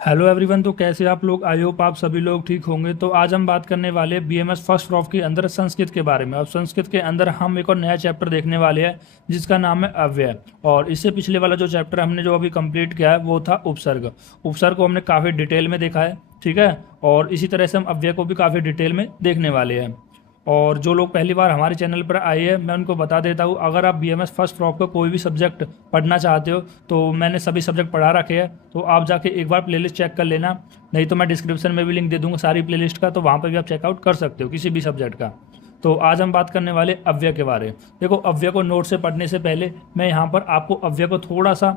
Hello everyone. तो कैसे आप लोग? आई होप आप सभी लोग ठीक होंगे। तो आज हम बात करने वाले बीएमएस फर्स्ट प्रॉफ के अंदर संस्कृत के बारे में। और संस्कृत के अंदर हम एक और नया चैप्टर देखने वाले हैं जिसका नाम है अव्यय। और इससे पिछले वाला जो चैप्टर हमने जो अभी कंप्लीट किया है वो था उपसर्ग। उपसर्ग को हमने काफ़ी डिटेल में देखा है, ठीक है। और इसी तरह से हम अव्यय को भी काफ़ी डिटेल में देखने वाले हैं। और जो लोग पहली बार हमारे चैनल पर आए हैं मैं उनको बता देता हूँ, अगर आप बीएमएस फर्स्ट प्रॉप का कोई भी सब्जेक्ट पढ़ना चाहते हो तो मैंने सभी सब्जेक्ट पढ़ा रखे हैं, तो आप जाके एक बार प्लेलिस्ट चेक कर लेना। नहीं तो मैं डिस्क्रिप्शन में भी लिंक दे दूंगा सारी प्लेलिस्ट का, तो वहाँ पर भी आप चेकआउट कर सकते हो किसी भी सब्जेक्ट का। तो आज हम बात करने वाले अव्यय के बारे में। देखो, अव्यय को नोट से पढ़ने से पहले मैं यहाँ पर आपको अव्यय को थोड़ा सा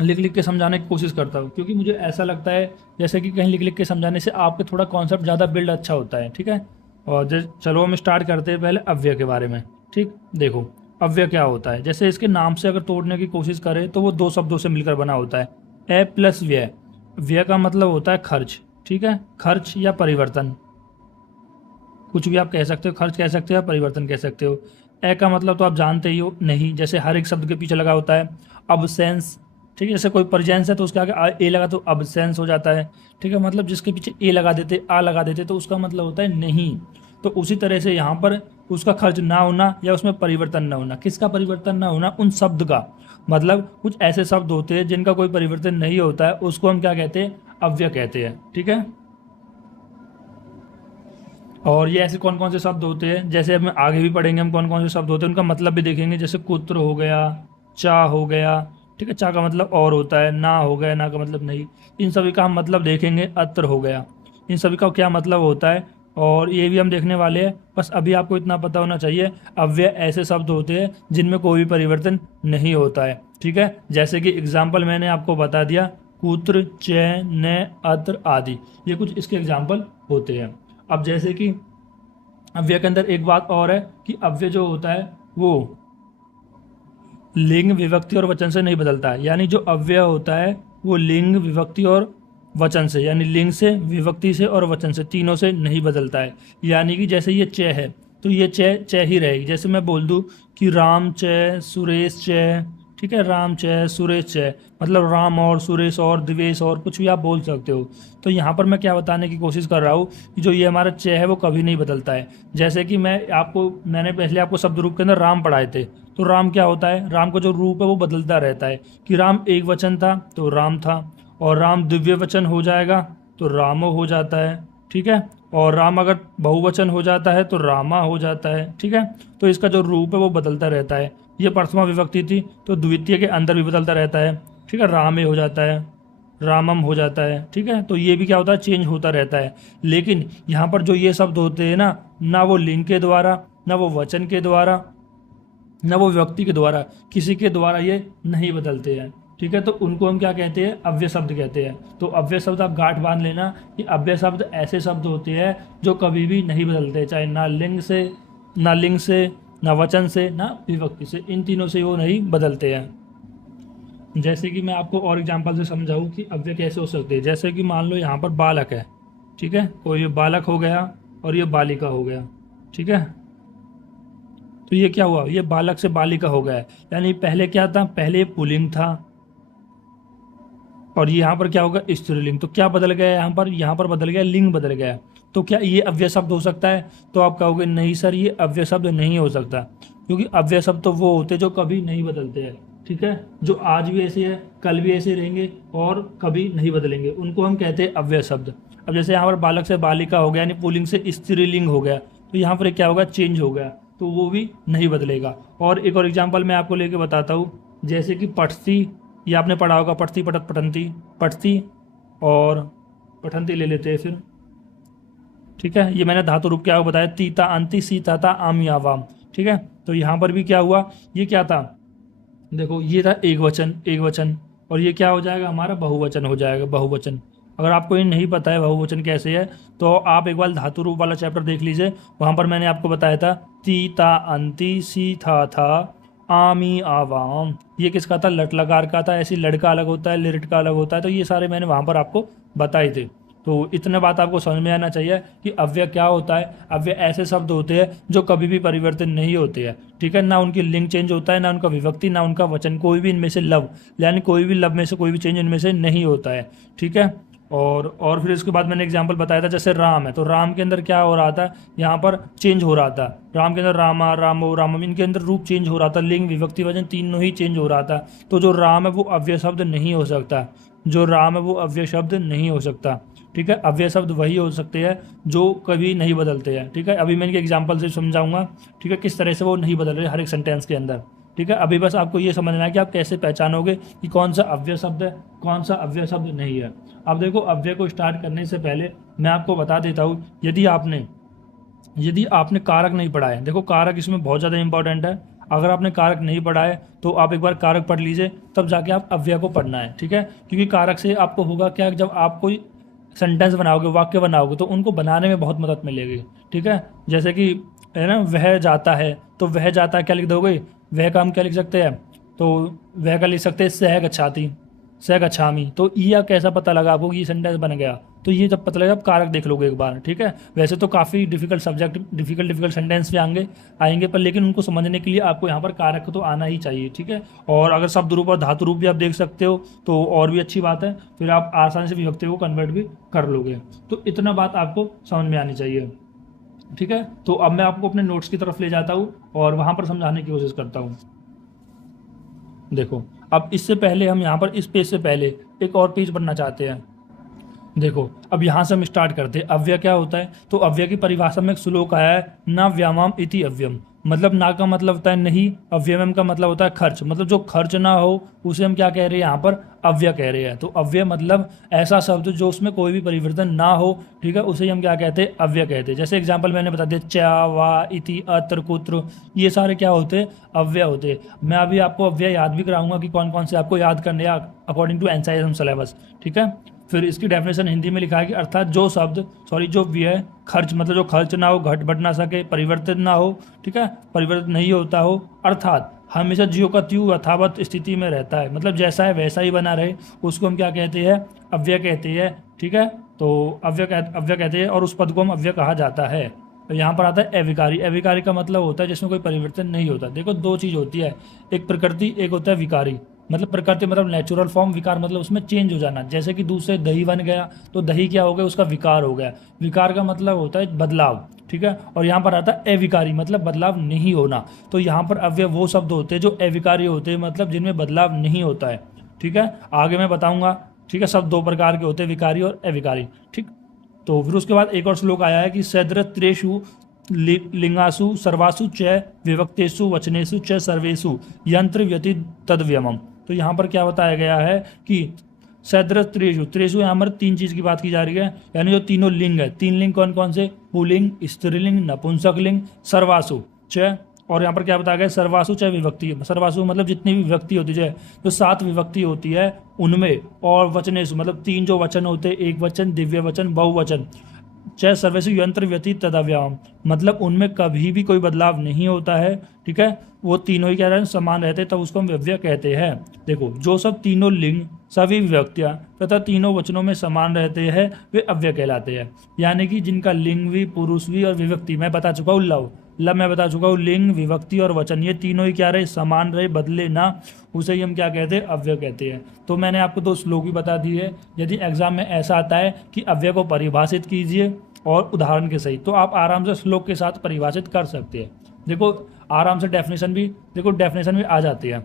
लिख लिख के समझाने की कोशिश करता हूँ, क्योंकि मुझे ऐसा लगता है जैसे कि कहीं लिख लिख के समझाने से आपके थोड़ा कॉन्सेप्ट ज़्यादा बिल्ड अच्छा होता है, ठीक है। और चलो हम स्टार्ट करते हैं पहले अव्यय के बारे में। ठीक, देखो अव्यय क्या होता है। जैसे इसके नाम से अगर तोड़ने की कोशिश करें तो वो दो शब्दों से मिलकर बना होता है, ए प्लस व्यय। व्यय का मतलब होता है खर्च, ठीक है। खर्च या परिवर्तन, कुछ भी आप कह सकते हो, खर्च कह सकते हो या परिवर्तन कह सकते हो। ए का मतलब तो आप जानते ही हो, नहीं। जैसे हर एक शब्द के पीछे लगा होता है अबसेंस, ठीक है। जैसे कोई परजेंस है तो उसके आगे ए लगा तो अबसेंस हो जाता है, ठीक है। मतलब जिसके पीछे ए लगा देते, आ लगा देते, तो उसका मतलब होता है नहीं। तो उसी तरह से यहाँ पर उसका खर्च ना होना या उसमें परिवर्तन ना होना। किसका परिवर्तन ना होना? उन शब्द का। मतलब कुछ ऐसे शब्द होते हैं जिनका कोई परिवर्तन नहीं होता है, उसको हम क्या कहते हैं? अव्यय कहते हैं, ठीक है। और ये ऐसे कौन कौन से शब्द होते हैं, जैसे अब आगे भी पढ़ेंगे हम कौन कौन से शब्द होते हैं, उनका मतलब भी देखेंगे। जैसे कुत्र हो गया, चा हो गया, ठीक है। चा का मतलब और होता है, ना हो गया, ना का मतलब नहीं। इन सभी का हम मतलब देखेंगे। अत्र हो गया, इन सभी का क्या मतलब होता है, और ये भी हम देखने वाले हैं। बस अभी आपको इतना पता होना चाहिए, अव्यय ऐसे शब्द होते हैं जिनमें कोई भी परिवर्तन नहीं होता है, ठीक है। जैसे कि एग्जाम्पल मैंने आपको बता दिया, कुत्र, चय, न, अत्र आदि, ये कुछ इसके एग्जाम्पल होते हैं। अब जैसे कि अव्यय के अंदर एक बात और है कि अव्यय जो होता है वो लिंग, विभक्ति और वचन से नहीं बदलता है। यानी जो अव्यय होता है वो लिंग, विभक्ति और वचन से, यानी लिंग से, विभक्ति से और वचन से, तीनों से नहीं बदलता है। यानी कि जैसे ये च है तो ये च च ही रहेगी। जैसे मैं बोल दूं कि राम च सुरेश च, ठीक है। राम च सुरेश च, मतलब राम और सुरेश और दिवेश और कुछ भी आप बोल सकते हो। तो यहाँ पर मैं क्या बताने की कोशिश कर रहा हूँ कि जो ये हमारा च है वो कभी नहीं बदलता है। जैसे कि मैंने पहले आपको शब्द रूप के अंदर राम पढ़ाए थे, तो राम क्या होता है? राम का जो रूप है वो बदलता रहता है। कि राम एक वचन था तो राम था, और राम दिव्य वचन हो जाएगा तो रामो हो जाता है, ठीक है। और राम अगर बहुवचन हो जाता है तो रामा हो जाता है, ठीक है। तो इसका जो रूप है वो बदलता रहता है। ये प्रथमा विभक्ति थी तो द्वितीय के अंदर भी बदलता रहता है, ठीक है। रामे हो जाता है, रामम हो जाता है, ठीक है। तो ये भी क्या होता है? चेंज होता रहता है। लेकिन यहाँ पर जो ये शब्द होते हैं ना वो लिंग के द्वारा, ना वो वचन के द्वारा, ना वो व्यक्ति के द्वारा, किसी के द्वारा ये नहीं बदलते हैं, ठीक है। तो उनको हम क्या कहते हैं? अव्यय शब्द कहते हैं। तो अव्यय शब्द आप गांठ बांध लेना कि अव्यय शब्द ऐसे शब्द होते हैं जो कभी भी नहीं बदलते, चाहे ना लिंग से, ना वचन से, ना विभक्ति से, इन तीनों से वो नहीं बदलते हैं। जैसे कि मैं आपको और एग्जांपल से समझाऊं कि अव्यय कैसे हो सकते हैं। जैसे कि मान लो यहाँ पर बालक है, ठीक है। कोई ये बालक हो गया और ये बालिका हो गया, ठीक है। तो ये क्या हुआ? ये बालक से बालिका हो गया है। यानी पहले क्या था? पहले पुल्लिंग था, और यहाँ पर क्या होगा? स्त्रीलिंग। तो क्या बदल गया यहाँ पर? यहाँ पर बदल गया, लिंग बदल गया। तो क्या ये अव्यय शब्द हो सकता है? तो आप कहोगे नहीं सर, ये अव्यय शब्द नहीं हो सकता, क्योंकि अव्यय शब्द तो वो होते जो कभी नहीं बदलते हैं, ठीक है। जो आज भी ऐसे है, कल भी ऐसे रहेंगे और कभी नहीं बदलेंगे, उनको हम कहते हैं अव्यय शब्द। अब जैसे यहाँ पर बालक से बालिका हो गया, यानी पुल्लिंग से स्त्रीलिंग हो गया, तो यहाँ पर क्या होगा? चेंज हो गया, तो वो भी नहीं बदलेगा। और एक और एग्जाम्पल मैं आपको लेके बताता हूँ। जैसे कि पठती, ये आपने पढ़ा होगा, पठती, पठत, पठंती, पठती और पठंती ले लेते हैं फिर, ठीक है। ये मैंने धातु रूप क्या बताया, तीता अंति सीता था आमी आवाम, ठीक है। तो यहाँ पर भी क्या हुआ? ये क्या था? देखो, ये था एक वचन, एक वचन, और ये क्या हो जाएगा? हमारा बहुवचन हो जाएगा, बहुवचन। अगर आपको ये नहीं पता है बहुवचन कैसे है, तो आप एक बार धातु रूप वाला चैप्टर देख लीजिए, वहाँ पर मैंने आपको बताया था तीता अंति सी था आमी आवाम। ये किसका था? लट लकार का था। ऐसे लड़का अलग होता है, लिरट का अलग होता है, तो ये सारे मैंने वहाँ पर आपको बताए थे। तो इतने बात आपको समझ में आना चाहिए कि अव्यय क्या होता है। अव्यय ऐसे शब्द होते हैं जो कभी भी परिवर्तन नहीं होते हैं, ठीक है। ना उनकी लिंग चेंज होता है, ना उनका विभक्ति, ना उनका वचन, कोई भी इनमें से लव, यानी कोई भी लव में से कोई भी चेंज इनमें से नहीं होता है, ठीक है। और फिर इसके बाद मैंने एग्जांपल बताया था, जैसे राम है तो राम के अंदर क्या हो रहा था, यहाँ पर चेंज हो रहा था। राम के अंदर रामा, रामो, रामम, इनके अंदर रूप चेंज हो रहा था, लिंग, विभक्ति, वचन तीनों ही चेंज हो रहा था। तो जो राम है वो अव्यय शब्द नहीं हो सकता, जो राम है वो अव्यय शब्द नहीं हो सकता, ठीक है। अव्यय शब्द वही हो सकते हैं जो कभी नहीं बदलते हैं, ठीक है। अभी मैं इनके एग्जाम्पल से समझाऊंगा, ठीक है, किस तरह से वो नहीं बदल रहे हर एक सेंटेंस के अंदर, ठीक है। अभी बस आपको ये समझना है कि आप कैसे पहचानोगे कि कौन सा अव्यय शब्द है, कौन सा अव्यय शब्द नहीं है। अब देखो, अव्यय को स्टार्ट करने से पहले मैं आपको बता देता हूँ, यदि आपने कारक नहीं पढ़ा है, देखो कारक इसमें बहुत ज़्यादा इंपॉर्टेंट है। अगर आपने कारक नहीं पढ़ा है तो आप एक बार कारक पढ़ लीजिए, तब जाके आप अव्यय को पढ़ना है, ठीक है। क्योंकि कारक से आपको होगा क्या, जब आप कोई सेंटेंस बनाओगे, वाक्य बनाओगे, तो उनको बनाने में बहुत मदद मिलेगी, ठीक है। जैसे कि है ना, वह जाता है, तो वह जाता है क्या लिख दोगे, वह का हम क्या लिख सकते हैं, तो वह का लिख सकते हैं सह गच्छाति, सह गच्छामि। तो यह कैसा पता लगा आपको कि ये सेंटेंस बन गया, तो ये जब पता लगा आप कारक देख लोगे एक बार, ठीक है। वैसे तो काफ़ी डिफिकल्ट सब्जेक्ट, डिफिकल्ट सेंटेंस भी आएंगे पर लेकिन उनको समझने के लिए आपको यहाँ पर कारक तो आना ही चाहिए, ठीक है। और अगर शब्द रूप और धातु रूप भी आप देख सकते हो तो और भी अच्छी बात है, फिर आप आसानी से विभक्ति को कन्वर्ट भी कर लोगे। तो इतना बात आपको समझ में आनी चाहिए, ठीक है। तो अब मैं आपको अपने नोट्स की तरफ ले जाता हूँ और वहाँ पर समझाने की कोशिश करता हूँ। देखो, अब इससे पहले हम यहाँ पर इस पेज से पहले एक और पेज पढ़ना चाहते हैं। देखो, अब यहाँ से हम स्टार्ट करते हैं। अव्यय क्या होता है, तो अव्यय की परिभाषा में एक श्लोक आया है, ना व्यायाम इति अव्ययम। मतलब ना का मतलब होता है नहीं, अव्ययम का मतलब होता है खर्च, मतलब जो खर्च ना हो उसे हम क्या कह रहे हैं, यहाँ पर अव्यय कह रहे हैं। तो अव्यय मतलब ऐसा शब्द जो उसमें कोई भी परिवर्तन ना हो, ठीक है, उसे हम क्या कहते हैं, अव्यय कहते हैं। जैसे एग्जाम्पल मैंने बता दिया, चा, वा, इति, अत्र, कुत्र, ये सारे क्या होते हैं, अव्यय होते हैं। मैं अभी आपको अव्यय याद भी कराऊंगा कि कौन कौन से आपको याद करने हैं अकॉर्डिंग टू एनसीईआरटी सिलेबस, ठीक है। फिर इसकी डेफिनेशन हिंदी में लिखा है कि अर्थात जो व्यय, खर्च, मतलब जो खर्च ना हो, घट बढ़ ना सके, परिवर्तित ना हो, ठीक है, परिवर्तित नहीं होता हो, अर्थात हमेशा ज्यों का त्यों यथावत स्थिति में रहता है, मतलब जैसा है वैसा ही बना रहे, उसको हम क्या कहते हैं, अव्यय कहते हैं, ठीक है। तो अव्यय कहते हैं और उस पद को हम अव्यय कहा जाता है। तो यहाँ पर आता है अविकारी। अविकारी का मतलब होता है जिसमें कोई परिवर्तन नहीं होता। देखो, दो चीज़ होती है, एक प्रकृति, एक होता है विकारी। मतलब प्रकृति मतलब नेचुरल फॉर्म, विकार मतलब उसमें चेंज हो जाना। जैसे कि दूध से दही बन गया तो दही क्या हो गया, उसका विकार हो गया। विकार का मतलब होता है बदलाव, ठीक है। और यहाँ पर आता है अविकारी, मतलब बदलाव नहीं होना। तो यहाँ पर अव्यय वो शब्द होते हैं जो अविकारी होते हैं, मतलब जिनमें बदलाव नहीं होता है, ठीक है। आगे मैं बताऊंगा, ठीक है। शब्द दो प्रकार के होते हैं, विकारी और अविकारी, ठीक। तो फिर उसके बाद एक और श्लोक आया है कि सैद्रत्रेषु लिंगासु सर्वासु च विभक्तेषु वचनेषु च सर्वेषु यंत्र व्यति तद्व्यमम्। तो यहाँ पर क्या बताया गया है कि सैद्रत्रेषु, त्रेषु यहाँ पर तीन चीज़ की बात की जा रही है, यानी जो तीनों लिंग है, तीन लिंग कौन कौन से, पुल्लिंग, स्त्रीलिंग, नपुंसक लिंग, सर्वासु च, और यहाँ पर क्या बताया गया, सर्वासु च विभक्ति। सर्वासु मतलब जितनी भी विभक्ति होती है, जो 7 विभक्ति होती है उनमें, और वचनेषु मतलब 3 जो वचन होते हैं, एक वचन, दिव्य वचन, बहुवचन, चाहे सर्वेषु यंत्र व्यतीत तदव्ययम, मतलब उनमें कभी भी कोई बदलाव नहीं होता है, ठीक है। वो तीनों ही क्या रहते हैं, समान रहते हैं, तब उसको हम व्यव्यय कहते हैं। देखो, जो सब तीनों लिंग, सभी विभक्तियां तथा तीनों वचनों में समान रहते हैं वे अव्यय कहलाते हैं। यानी कि जिनका लिंग भी, पुरुष भी और विभक्ति, मैं बता चुका हूँ, लव मैं बता चुका हूँ, लिंग, विभक्ति और वचन ये तीनों ही क्या रहे, समान रहे, बदले ना, उसे ही हम क्या कहते हैं, अव्यय कहते हैं। तो मैंने आपको 2 श्लोक भी बता दिए। यदि एग्जाम में ऐसा आता है कि अव्यय को परिभाषित कीजिए और उदाहरण के सहित, तो आप आराम से श्लोक के साथ परिभाषित कर सकते हैं। देखो, आराम से डेफिनेशन भी आ जाती है।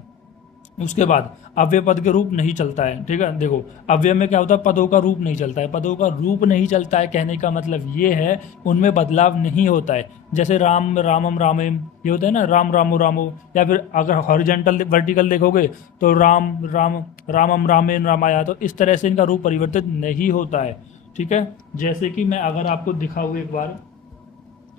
उसके बाद अव्यय पद के रूप नहीं चलता है, ठीक है। देखो, अव्यय में क्या होता है, पदों का रूप नहीं चलता है। पदों का रूप नहीं चलता है कहने का मतलब ये है उनमें बदलाव नहीं होता है। जैसे राम, रामम, रामेम, ये होता है ना, राम, रामो, रामो, या फिर अगर हॉरिजॉन्टल वर्टिकल देखोगे तो राम, रामम, रामेन, रामाया। तो इस तरह से इनका रूप परिवर्तित नहीं होता है, ठीक है। जैसे कि मैं अगर आपको दिखाऊँ एक बार,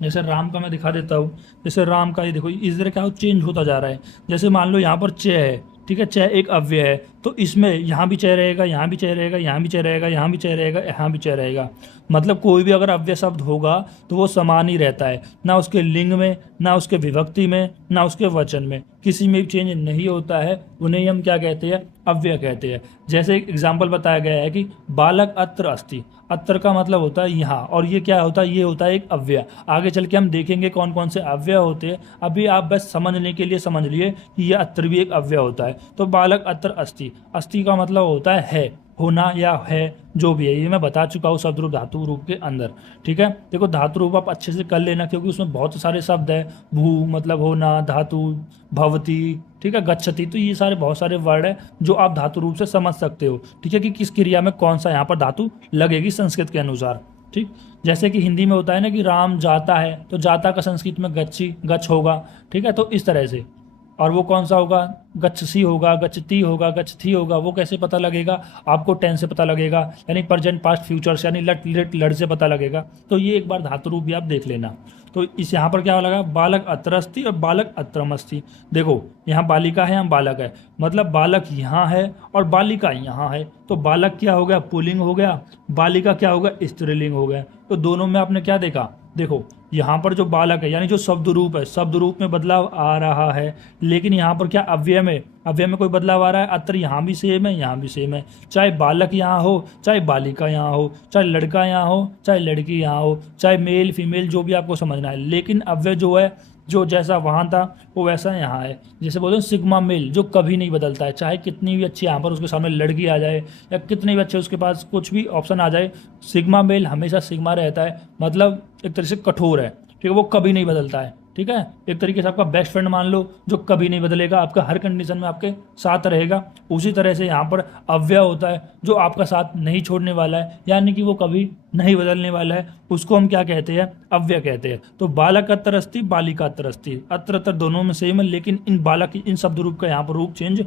जैसे राम का मैं दिखा देता हूँ। जैसे राम का ये देखो, इस तरह क्या हो, चेंज होता जा रहा है। जैसे मान लो यहाँ पर च है, ठीक है, च एक अव्यय है, तो इसमें यहाँ भी चय रहेगा, यहाँ भी चय रहेगा, यहाँ भी चय रहेगा, यहाँ भी चय रहेगा, यहाँ भी चय रहेगा। मतलब कोई भी अगर अव्यय शब्द होगा तो वो समान ही रहता है, ना उसके लिंग में, ना उसके विभक्ति में, ना उसके वचन में, किसी में भी चेंज नहीं होता है। उन्हें हम क्या कहते हैं? अव्यय कहते हैं। जैसे एक एग्जाम्पल बताया गया है कि बालक अत्र अस्ति। अत्र का मतलब होता है यहाँ, और ये क्या होता है? ये होता है एक अव्यय। आगे चल के हम देखेंगे कौन कौन से अव्यय होते हैं। अभी आप बस समझने के लिए समझ लिए कि यह अत्र भी एक अव्यय होता है। तो बालक अत्र अस्ति, अस्ति का मतलब होता है होना या है, जो भी है। ये मैं बता चुका हूँ शब्द रूप धातु रूप के अंदर। ठीक है, देखो धातु रूप आप अच्छे से कर लेना, क्योंकि उसमें बहुत सारे शब्द है। भू मतलब होना, धातु, भवती, ठीक है, गच्छति, तो ये सारे बहुत सारे वर्ड है जो आप धातु रूप से समझ सकते हो। ठीक है, कि किस क्रिया में कौन सा यहाँ पर धातु लगेगी संस्कृत के अनुसार। ठीक, जैसे कि हिंदी में होता है ना कि राम जाता है, तो जाता का संस्कृत में गच्छी, गच्छ होगा। ठीक है, तो इस तरह से। और वो कौन सा होगा? गच्छसी होगा, गच्छती होगा, गच्छती होगा। वो कैसे पता लगेगा? आपको टेंस से पता लगेगा, यानी प्रेजेंट, पास्ट, फ्यूचर से, यानी लट लिट लड़ से पता लगेगा। तो ये एक बार धातु रूप भी आप देख लेना। तो इस यहाँ पर क्या लगा? बालक अत्र अस्ति और बालक अत्रम अस्ति। देखो यहाँ बालिका है, यहाँ बालक है, मतलब बालक यहाँ है और बालिका यहाँ है। तो बालक क्या हो गया? पुल्लिंग हो गया, बालिका क्या होगा? स्त्रीलिंग हो गया। तो दोनों में आपने क्या देखा? देखो यहाँ पर जो बालक है, यानी जो शब्द रूप है, शब्द रूप में बदलाव आ रहा है, लेकिन यहाँ पर क्या अव्यय में, अव्यय में कोई बदलाव आ रहा है? अत्र यहाँ भी सेम है, यहाँ भी सेम है। चाहे बालक यहाँ हो, चाहे बालिका यहाँ हो, चाहे लड़का यहाँ हो, चाहे लड़की यहाँ हो, चाहे मेल फीमेल, जो भी आपको समझना है, लेकिन अव्यय जो है, जो जैसा वहाँ था वो वैसा यहाँ है। जैसे बोलते हैं सिग्मा मेल, जो कभी नहीं बदलता है, चाहे कितनी भी अच्छी यहाँ पर उसके सामने लड़की आ जाए या कितने भी अच्छे उसके पास कुछ भी ऑप्शन आ जाए, सिग्मा मेल हमेशा सिग्मा रहता है। मतलब एक तरह से कठोर है, ठीक है, वो कभी नहीं बदलता है। ठीक है, एक तरीके से आपका बेस्ट फ्रेंड मान लो, जो कभी नहीं बदलेगा, आपका हर कंडीशन में आपके साथ रहेगा। उसी तरह से यहाँ पर अव्यय होता है जो आपका साथ नहीं छोड़ने वाला है, यानी कि वो कभी नहीं बदलने वाला है, उसको हम क्या कहते हैं? अव्यय कहते हैं। तो बालक अत्र अस्ति, बालिका अत्र अस्ति, अत्र अत्र दोनों में सेम है, लेकिन इन बालक, इन शब्द रूप का यहाँ पर रूप चेंज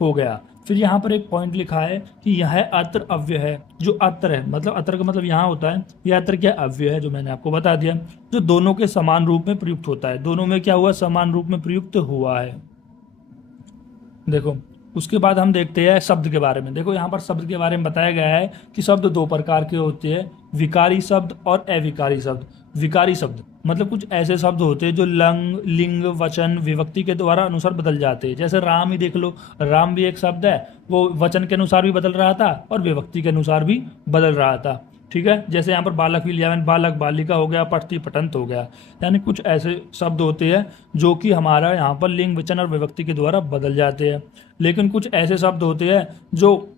हो गया। फिर यहाँ पर एक पॉइंट लिखा है कि यह अत्र अव्यय है। जो अत्र है, मतलब अत्र का मतलब यहाँ होता है, यह अत्र क्या? अव्यय है, जो मैंने आपको बता दिया, जो दोनों के समान रूप में प्रयुक्त होता है। दोनों में क्या हुआ? समान रूप में प्रयुक्त हुआ है। देखो उसके बाद हम देखते हैं शब्द के बारे में। देखो यहाँ पर शब्द के बारे में बताया गया है कि शब्द दो प्रकार के होते हैं, विकारी शब्द और अविकारी शब्द। विकारी शब्द मतलब कुछ ऐसे शब्द होते हैं जो लिंग, वचन, विभक्ति के द्वारा अनुसार बदल जाते हैं। जैसे राम ही देख लो, राम भी एक शब्द है, वो वचन के अनुसार भी बदल रहा था और विभक्ति के अनुसार भी बदल रहा था। ठीक है, जैसे यहाँ पर बालक भी लिया मैंने, बालक बालिका हो गया, पठती पठंत हो गया। यानी कुछ ऐसे शब्द होते हैं जो कि हमारा यहाँ पर लिंग, वचन और विभक्ति के द्वारा बदल जाते हैं। लेकिन कुछ ऐसे शब्द होते हैं जो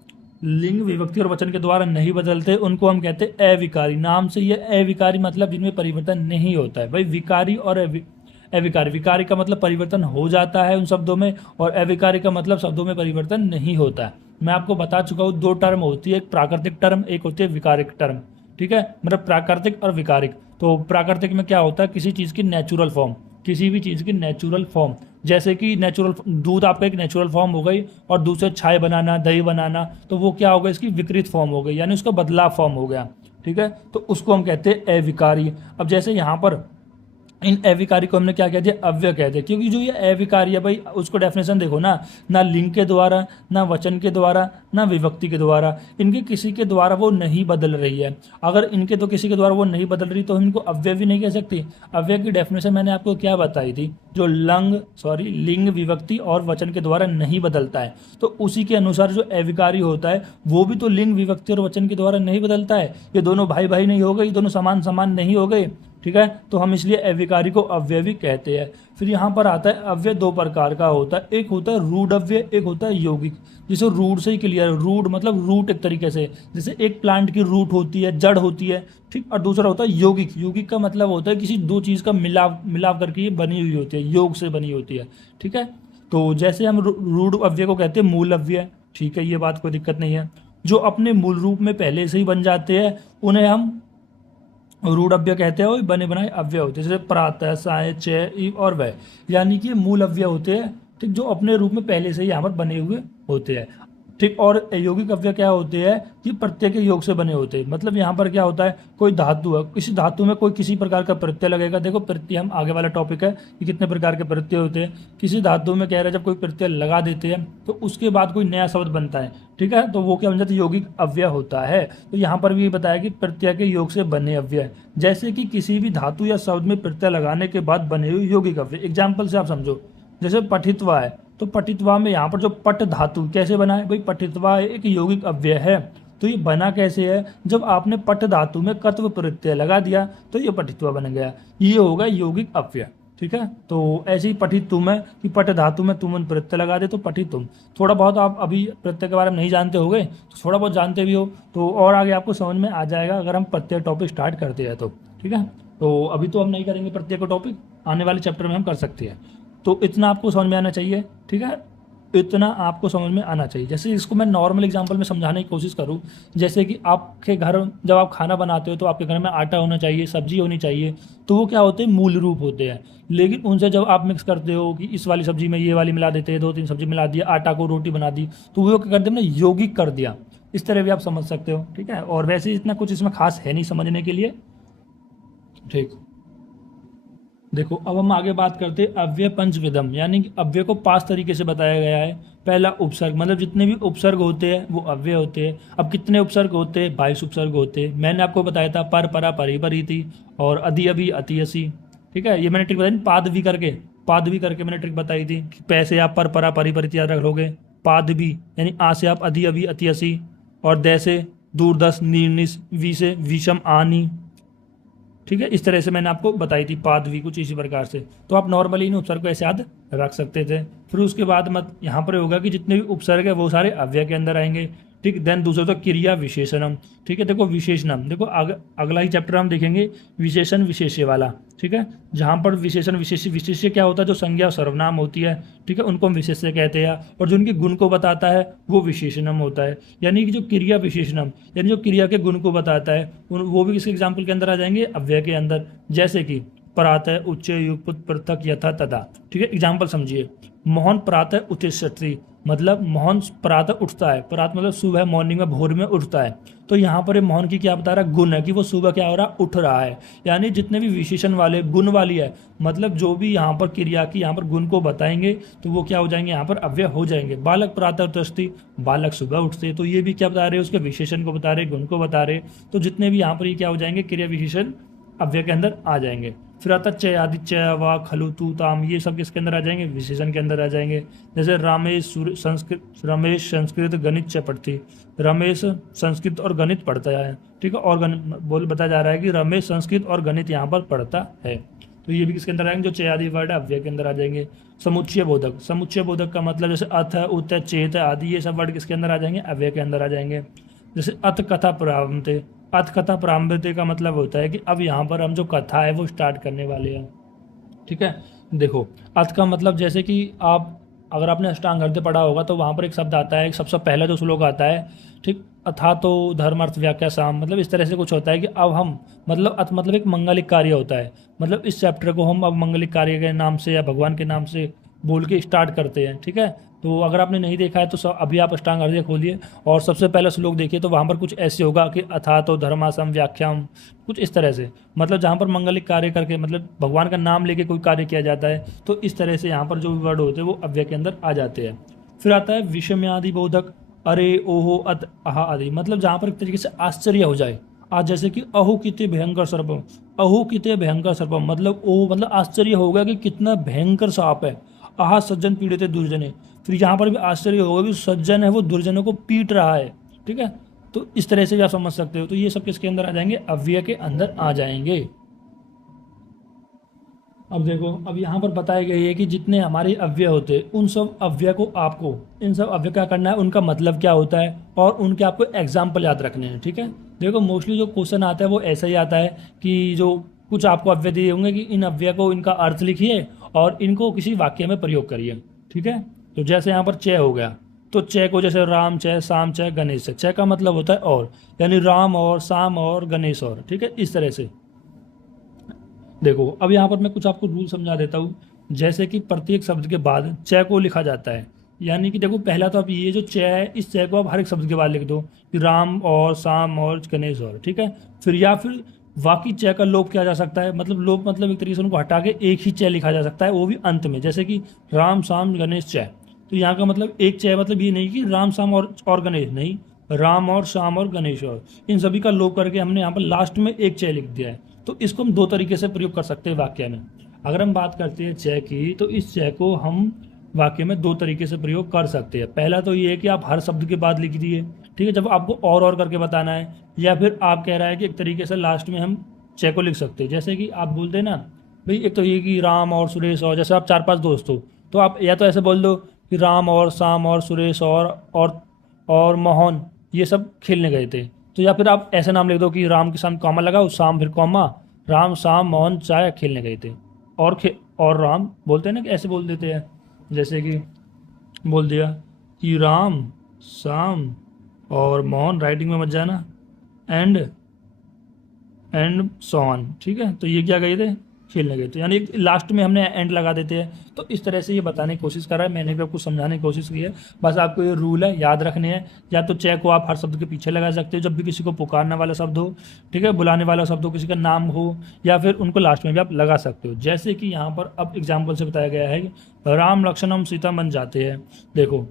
लिंग, विभक्ति और वचन के द्वारा नहीं बदलते, उनको हम कहते हैं अविकारी। नाम से ये अविकारी मतलब जिनमें परिवर्तन नहीं होता है। भाई विकारी और अविकारी, विकारी का मतलब परिवर्तन हो जाता है उन शब्दों में, और अविकारी का मतलब शब्दों में परिवर्तन नहीं होता है। मैं आपको बता चुका हूँ, दो टर्म होती है, एक प्राकृतिक टर्म, एक होती है विकारिक टर्म। ठीक है, मतलब प्राकृतिक और विकारिक। तो प्राकृतिक में क्या होता है? किसी चीज़ की नेचुरल फॉर्म, किसी भी चीज़ की नेचुरल फॉर्म। जैसे कि नेचुरल दूध आपका एक नेचुरल फॉर्म हो गई, और दूसरे छाय बनाना, दही बनाना, तो वो क्या होगा? इसकी विकृत फॉर्म हो गई, यानी उसका बदलाव फॉर्म हो गया। ठीक है, तो उसको हम कहते हैं अविकारी। अब जैसे यहाँ पर इन अविकारी को हमने क्या कह दिया? अव्यय कह दिया, क्योंकि जो ये अविकारी है भाई, उसको डेफिनेशन देखो ना, ना लिंग के द्वारा, ना वचन के द्वारा, ना विभक्ति के द्वारा, इनके किसी के द्वारा वो नहीं बदल रही है। अगर इनके तो किसी के द्वारा वो नहीं बदल रही, तो इनको अव्यय भी नहीं कह सकती। अव्यय की डेफिनेशन मैंने आपको क्या बताई थी? जो लिंग, विभक्ति और वचन के द्वारा नहीं बदलता है, तो उसी के अनुसार जो अविकारी होता है वो भी तो लिंग, विभक्ति और वचन के द्वारा नहीं बदलता है। ये दोनों भाई भाई नहीं हो गए, ये दोनों समान समान नहीं हो गए। ठीक है, तो हम इसलिए अविकारी को अव्यय भी कहते हैं। फिर यहाँ पर आता है अव्यय दो प्रकार का होता है, एक होता है रूढ़ अव्यय, एक होता है यौगिक। जिसे रूढ़ से ही क्लियर है, रूढ़ मतलब रूट, एक तरीके से जैसे एक प्लांट की रूट होती है, जड़ होती है, ठीक। और दूसरा होता है यौगिक। यौगिक का मतलब होता है किसी दो चीज़ का मिलाव करके ये बनी हुई होती है, योग से बनी होती है। ठीक है, तो जैसे हम रूढ़ अव्यय को कहते हैं मूल अव्यय। ठीक है, ये बात कोई दिक्कत नहीं है। जो अपने मूल रूप में पहले से ही बन जाते हैं उन्हें हम रूढ़ अव्यय कहते हैं, और बने बनाए अव्यय होते हैं, जैसे प्रातः, साय, चय और वह, यानी कि मूल अव्यय होते हैं, ठीक, जो अपने रूप में पहले से ही यहाँ पर बने हुए होते हैं। ठीक। और यौगिक अव्यय क्या होते हैं कि प्रत्यय के योग से बने होते हैं। मतलब यहाँ पर क्या होता है, कोई धातु है, किसी धातु में कोई किसी प्रकार का प्रत्यय लगेगा। देखो प्रत्यय, हम आगे वाला टॉपिक है कि कितने प्रकार के प्रत्यय होते हैं। किसी धातु में कह रहे हैं जब कोई प्रत्यय लगा देते हैं तो उसके बाद कोई नया शब्द बनता है, ठीक है, तो वो क्या बन जाता है, यौगिक अव्यय होता है। तो यहाँ पर भी बताया कि प्रत्यय के योग से बने अव्यय, जैसे कि किसी भी धातु या शब्द में प्रत्यय लगाने के बाद बने हुए यौगिक अव्यय। एग्जाम्पल से आप समझो, जैसे पठित्वा है, तो पठित्वा में यहाँ पर जो पट धातु कैसे बना है भाई, पठित्वा एक यौगिक अव्यय है। तो ये बना कैसे है, जब आपने पट धातु में कत्व प्रत्यय लगा दिया तो ये पठित्वा बन गया, ये होगा यौगिक अव्यय, ठीक है। तो ऐसे ही पठित तुम है कि पट धातु में तुम प्रत्यय लगा दे तो पठित तुम। थोड़ा बहुत आप अभी प्रत्यय के बारे में नहीं जानते होगे, तो थोड़ा बहुत जानते भी हो तो और आगे आपको समझ में आ जाएगा अगर हम प्रत्यय टॉपिक स्टार्ट करते हैं तो, ठीक है। तो अभी तो हम नहीं करेंगे प्रत्यय का टॉपिक, आने वाले चैप्टर में हम कर सकते हैं। तो इतना आपको समझ में आना चाहिए, ठीक है, इतना आपको समझ में आना चाहिए। जैसे इसको मैं नॉर्मल एग्जांपल में समझाने की कोशिश करूं, जैसे कि आपके घर जब आप खाना बनाते हो तो आपके घर में आटा होना चाहिए, सब्जी होनी चाहिए, तो वो क्या होते हैं, मूल रूप होते हैं। लेकिन उनसे जब आप मिक्स करते हो कि इस वाली सब्जी में ये वाली मिला देते हैं, 2-3 सब्जी मिला दिया, आटा को रोटी बना दी, तो वो क्या करते हैं ना, यौगिक कर दिया। इस तरह भी आप समझ सकते हो, ठीक है। और वैसे इतना कुछ इसमें खास है नहीं समझने के लिए, ठीक। देखो अब हम आगे बात करते हैं अव्यय पंचविधम, यानी कि अव्यय को 5 तरीके से बताया गया है। पहला उपसर्ग, मतलब जितने भी उपसर्ग होते हैं वो अव्यय होते हैं। अब कितने उपसर्ग होते हैं, 22 उपसर्ग होते हैं। मैंने आपको बताया था पर, परा, परि, परीति और अधि, अभि, अति, असि, ठीक है। ये मैंने ट्रिक बताई, पाद भी करके मैंने ट्रिक बताई थी कि पैसे आप पर, परा, परि, परीति याद रख लोगे। पाद भी यानी आ से आप अधि, अभि, अति, असि, और दै से दूरदर्श, नीरनिश, वी से विषम, आनी, ठीक है। इस तरह से मैंने आपको बताई थी पादवी, कुछ इसी प्रकार से। तो आप नॉर्मली इन उपसर्ग को ऐसे याद रख सकते थे। फिर उसके बाद मत यहाँ पर होगा कि जितने भी उपसर्ग है वो सारे अव्यय के अंदर आएंगे, ठीक। देन दूसरा तो क्रिया विशेषणम, ठीक है। देखो विशेषणम, देखो अगला ही चैप्टर हम देखेंगे विशेषण विशेष्य वाला, ठीक है। जहाँ पर विशेषण विशेष्य, विशेष्य क्या होता है, जो संज्ञा सर्वनाम होती है, ठीक है, उनको हम विशेष्य कहते हैं। और जो उनके गुण को बताता है वो विशेषणम होता है। यानी कि जो क्रिया विशेषणम, यानी जो क्रिया के गुण को बताता है, वो भी किसी एग्जाम्पल के अंदर आ जाएंगे, अव्यय के अंदर। जैसे कि प्रातः, उच्च, युगपुत, पृथक, यथा, तथा, ठीक है। एग्जाम्पल समझिए, मोहन प्रातः उत्तिष्ठति, मतलब मोहन प्रातः उठता है, प्रातः मतलब सुबह, मॉर्निंग में, भोर में उठता है। तो यहाँ पर मोहन की क्या बता रहा है, गुण है कि वो सुबह क्या हो रहा है, उठ रहा है। यानी जितने भी विशेषण वाले गुण वाली है, मतलब जो भी यहाँ पर क्रिया की यहाँ पर गुण को बताएंगे तो वो क्या हो जाएंगे, यहाँ पर अव्यय हो जाएंगे। बालक प्रातः उत्तिष्ठति, बालक सुबह उठते, तो ये भी क्या बता रहे हैं, उसके विशेषण को बता रहे, गुण को बता रहे। तो जितने भी यहाँ पर ये क्या हो जाएंगे, क्रिया विशेषण अव्यय के अंदर आ जाएंगे। फिर आता चय आदि, चय, वा, खलु, तू, ताम, ये सब किसके अंदर आ जाएंगे, विशेषण के अंदर आ जाएंगे। जैसे रमेश संस्कृत गणित च पढ़ती, रमेश संस्कृत और गणित पढ़ता है, ठीक है। और बताया जा रहा है कि रमेश संस्कृत और गणित यहाँ पर पढ़ता है, तो ये भी किसके अंदर आएंगे, जो चय आदि वर्ड है अव्यय के अंदर आ जाएंगे। समुच्चय बोधक, समुच्चय बोधक का मतलब जैसे अथ है, उत है, चेत है आदि, ये सब वर्ड किसके अंदर आ जाएंगे, अव्यय के अंदर आ जाएंगे। जैसे अथ कथा प्रारंभते, अथ कथा प्रारंभते का मतलब होता है कि अब यहाँ पर हम जो कथा है वो स्टार्ट करने वाले हैं, ठीक है। देखो अथ का मतलब, जैसे कि आप अगर आपने अष्टांग हृदय पढ़ा होगा तो वहाँ पर एक शब्द आता है, सबसे पहले जो श्लोक आता है, ठीक, अथा तो धर्म अर्थ व्याख्या साम, मतलब इस तरह से कुछ होता है कि अब हम, मतलब अथ मतलब एक मंगलिक कार्य होता है, मतलब इस चैप्टर को हम अब मंगलिक कार्य के नाम से या भगवान के नाम से बोल के स्टार्ट करते हैं, ठीक है। तो अगर आपने नहीं देखा है तो अभी आप अष्टांग हृदय खोलिए और सबसे पहला श्लोक देखिए, तो वहाँ पर कुछ ऐसे होगा कि अथा तो धर्मासम व्याख्याम, कुछ इस तरह से, मतलब जहाँ पर मंगलिक कार्य करके, मतलब भगवान का नाम लेके कोई कार्य किया जाता है, तो इस तरह से यहाँ पर जो वर्ड होते हैं वो अव्यय के अंदर आ जाते हैं। फिर आता है विषम्यादि बोधक, अरे, ओहो, अत, आहा आदि, मतलब जहाँ पर एक तरीके से आश्चर्य हो जाए। आज जैसे कि अहो किते भयंकर सर्पम, अहो किते भयंकर सर्पम, मतलब ओ मतलब आश्चर्य होगा कि कितना भयंकर सांप है। आहा सज्जन पीड़ित दुर्जने, फिर यहाँ पर भी आश्चर्य होगा कि सज्जन है वो दुर्जनों को पीट रहा है, ठीक है। तो इस तरह से भी आप समझ सकते हो। तो ये सब किसके अंदर आ जाएंगे, अव्यय के अंदर आ जाएंगे। अब देखो, अब यहाँ पर बताया गया है कि जितने हमारे अव्यय होते हैं उन सब अव्यय को आपको, इन सब अव्यय क्या करना है, उनका मतलब क्या होता है और उनके आपको एग्जाम्पल याद रखने हैं, ठीक है। देखो मोस्टली जो क्वेश्चन आता है वो ऐसा ही आता है कि जो कुछ आपको अव्यय दिए होंगे कि इन अव्यय को, इनका अर्थ लिखिए और इनको किसी वाक्य में प्रयोग करिए, ठीक है। तो जैसे यहाँ पर चय हो गया, तो चय को जैसे राम चय, शाम चय, गणेश चय, चय का मतलब होता है और, यानी राम और, शाम और, गणेश और, ठीक है, इस तरह से। देखो अब यहाँ पर मैं कुछ आपको रूल समझा देता हूँ। जैसे कि प्रत्येक शब्द के बाद चय को लिखा जाता है, यानी कि देखो पहला तो आप ये जो च है, इस च को आप हर एक शब्द के बाद लिख दो कि राम और शाम और गणेश और, ठीक है। फिर या फिर बाकी च का लोप किया जा सकता है, मतलब लोप मतलब एक तरीके से उनको हटा के एक ही च लिखा जा सकता है, वो भी अंत में, जैसे कि राम शाम गणेश च। तो यहाँ का मतलब एक च मतलब ये नहीं कि राम शाम और गणेश नहीं, राम और शाम और गणेश और, इन सभी का लोप करके हमने यहाँ पर लास्ट में एक च लिख दिया है। तो इसको हम दो तरीके से प्रयोग कर सकते हैं वाक्य में। अगर हम बात करते हैं च की, तो इस च को हम वाक्य में दो तरीके से प्रयोग कर सकते हैं। पहला तो ये है कि आप हर शब्द के बाद लिख दिए, ठीक है, जब आपको और करके बताना है, या फिर आप कह रहा है कि एक तरीके से लास्ट में हम च को लिख सकते हैं, जैसे कि आप बोलते हैं ना भाई, एक तो ये कि राम और सुरेश और, जैसे आप 4-5 दोस्त हो तो आप या तो ऐसे बोल दो कि राम और शाम और सुरेश और मोहन ये सब खेलने गए थे। तो या फिर आप ऐसे नाम लिख दो कि राम के साथ कॉमा लगाओ, शाम फिर कॉमा, राम शाम मोहन चाय खेलने गए थे, और राम बोलते हैं ना कि ऐसे बोल देते हैं, जैसे कि बोल दिया कि राम शाम और मोहन, राइटिंग में मत जाना, एंड सो ऑन, ठीक है। तो ये क्या गए थे, खेलने गए थे, यानी लास्ट में हमने एंड लगा देते हैं। तो इस तरह से ये बताने की कोशिश कर रहा है, मैंने भी आपको समझाने की कोशिश की है। बस आपको ये रूल है याद रखने हैं। या तो च को आप हर शब्द के पीछे लगा सकते हो जब भी किसी को पुकारने वाला शब्द हो, ठीक है, बुलाने वाला शब्द हो, किसी का नाम हो, या फिर उनको लास्ट में भी आप लगा सकते हो। जैसे कि यहाँ पर अब एग्जाम्पल से बताया गया है कि राम लक्ष्मण सीता बन जाते हैं। देखो,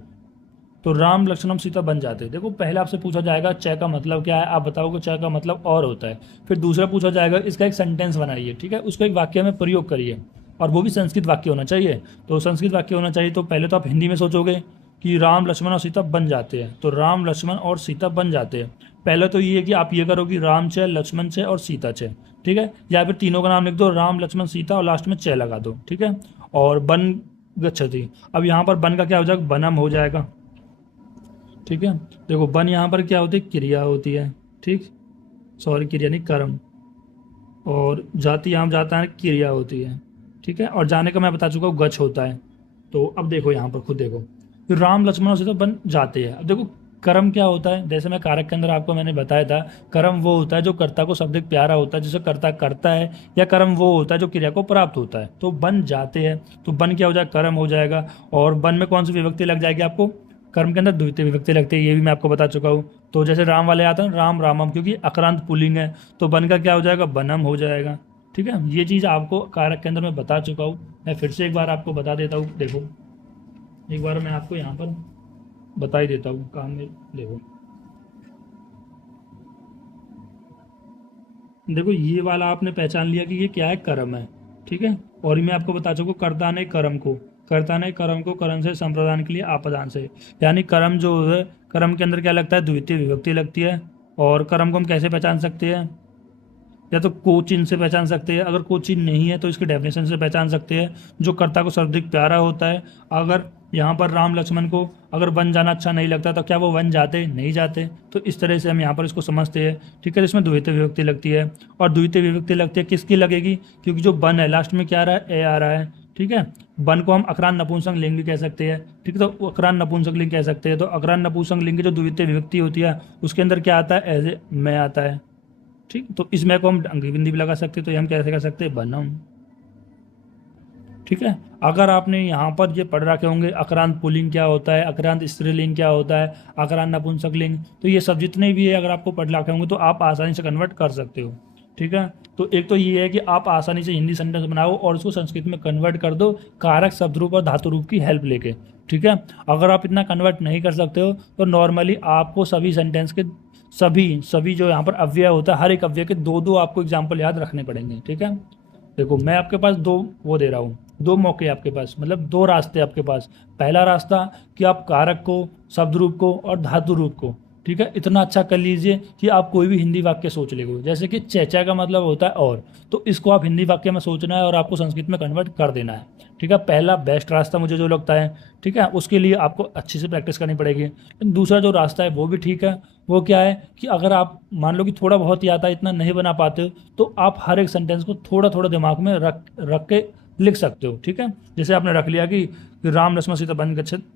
तो राम लक्ष्मण सीता बन जाते हैं। देखो पहले आपसे पूछा जाएगा च का मतलब क्या है, आप बताओगे च का मतलब और होता है। फिर दूसरा पूछा जाएगा इसका एक सेंटेंस बनाइए, ठीक है, उसको एक वाक्य में प्रयोग करिए, और वो भी संस्कृत वाक्य होना चाहिए। तो संस्कृत वाक्य होना चाहिए, तो पहले तो आप हिंदी में सोचोगे कि राम लक्ष्मण और सीता बन जाते हैं, तो राम लक्ष्मण और सीता बन जाते हैं। पहले तो ये है कि आप ये करो कि राम च, लक्ष्मण च और सीता च, ठीक है, या फिर तीनों का नाम लिख दो, राम लक्ष्मण सीता और लास्ट में च लगा दो, ठीक है। और बन गच्छति, अब यहाँ पर बन का क्या हो जाएगा, बनम हो जाएगा, ठीक है। देखो बन यहाँ पर क्या होती है, क्रिया होती है, ठीक, सॉरी क्रिया नहीं, कर्म, और जाति यहाँ जाता है क्रिया होती है, ठीक है। और जाने का मैं बता चुका हूँ गच्छ होता है। तो अब देखो यहाँ पर खुद देखो, तो राम लक्ष्मण से तो बन जाते हैं। अब देखो कर्म क्या होता है, जैसे मैं कारक के अंदर आपको मैंने बताया था, कर्म वो होता है जो कर्ता को शब्द प्यारा होता है, जिसे कर्ता करता है, या कर्म वो होता है जो क्रिया को प्राप्त होता है। तो बन जाते हैं, तो बन क्या हो जाएगा, कर्म हो जाएगा। और बन में कौन सी विभक्ति लग जाएगी आपको, कर्म के अंदर द्वितीय विभक्ति लगती है, ये भी मैं आपको बता चुका हूँ। तो जैसे राम वाले आता है राम रामम, क्योंकि अक्रांत पुल्लिंग है, तो बन का क्या हो जाएगा, बनम हो जाएगा, ठीक है। ये चीज़ आपको कारक के अंदर मैं बता चुका हूँ, मैं फिर से एक बार आपको बता देता हूँ। देखो एक बार मैं आपको यहाँ पर बता ही देता हूँ काम में। देखो ये वाला आपने पहचान लिया कि ये क्या है, कर्म है, ठीक है। और मैं आपको बता चुका कर्ता ने कर्म को, करण से संप्रदान के लिए आपदान से, यानी कर्म जो है, कर्म के अंदर क्या लगता है, द्वितीय विभक्ति लगती है। और कर्म को हम कैसे पहचान सकते हैं, या तो को चिन्ह से पहचान सकते हैं, अगर को चिन्ह नहीं है तो इसके डेफिनेशन से पहचान सकते हैं, जो कर्ता को सर्वाधिक प्यारा होता है। अगर यहाँ पर राम लक्ष्मण को अगर वन जाना अच्छा नहीं लगता तो क्या वो वन जाते, नहीं जाते। तो इस तरह से हम यहाँ पर इसको समझते हैं, ठीक है। इसमें द्वितीय विभक्ति लगती है, और द्वितीय विभक्ति लगती है किसकी लगेगी, क्योंकि जो वन है लास्ट में क्या आ रहा है, ए आ रहा है, ठीक है। वन को हम अकरान नपुंसक लिंग भी कह सकते हैं, ठीक है, तो अकरान नपुंसक लिंग कह सकते हैं। तो अकरान नपुंसक लिंग की जो द्वितीय विभक्ति होती है उसके अंदर क्या आता है, एज ए मैं आता है, ठीक। तो इसमें को हम अंग्रेजी बिंदी भी लगा सकते हैं, तो ये हम कैसे कर सकते हैं, बनम, ठीक है। अगर आपने यहाँ पर ये पढ़ रखे होंगे अक्रांत पुल्लिंग क्या होता है, अक्रांत स्त्रीलिंग क्या होता है, अक्रांत नपुंसक लिंग, तो ये सब जितने भी है अगर आपको पढ़ रखे होंगे तो आप आसानी से कन्वर्ट कर सकते हो, ठीक है। तो एक तो ये है कि आप आसानी से हिंदी सेंटेंस बनाओ और उसको संस्कृत में कन्वर्ट कर दो, कारक शब्द रूप और धातु रूप की हेल्प लेके, ठीक है। अगर आप इतना कन्वर्ट नहीं कर सकते हो तो नॉर्मली आपको सभी सेंटेंस के सभी जो यहाँ पर अव्यय होता है, हर एक अव्यय के दो दो आपको एग्जाम्पल याद रखने पड़ेंगे, ठीक है। देखो मैं आपके पास दो वो दे रहा हूँ, दो मौके आपके पास, मतलब दो रास्ते आपके पास। पहला रास्ता कि आप कारक को, शब्द रूप को और धातु रूप को, ठीक है, इतना अच्छा कर लीजिए कि आप कोई भी हिंदी वाक्य सोच लेंगे। जैसे कि चेचा का मतलब होता है और, तो इसको आप हिंदी वाक्य में सोचना है और आपको संस्कृत में कन्वर्ट कर देना है, ठीक है। पहला बेस्ट रास्ता मुझे जो लगता है, ठीक है, उसके लिए आपको अच्छी से प्रैक्टिस करनी पड़ेगी। दूसरा जो रास्ता है वो भी ठीक है, वो क्या है कि अगर आप मान लो कि थोड़ा बहुत ही आता है, इतना नहीं बना पाते हो, तो आप हर एक सेंटेंस को थोड़ा थोड़ा दिमाग में रख के लिख सकते हो, ठीक है। जैसे आपने रख लिया कि राम लक्ष्मण सीता बन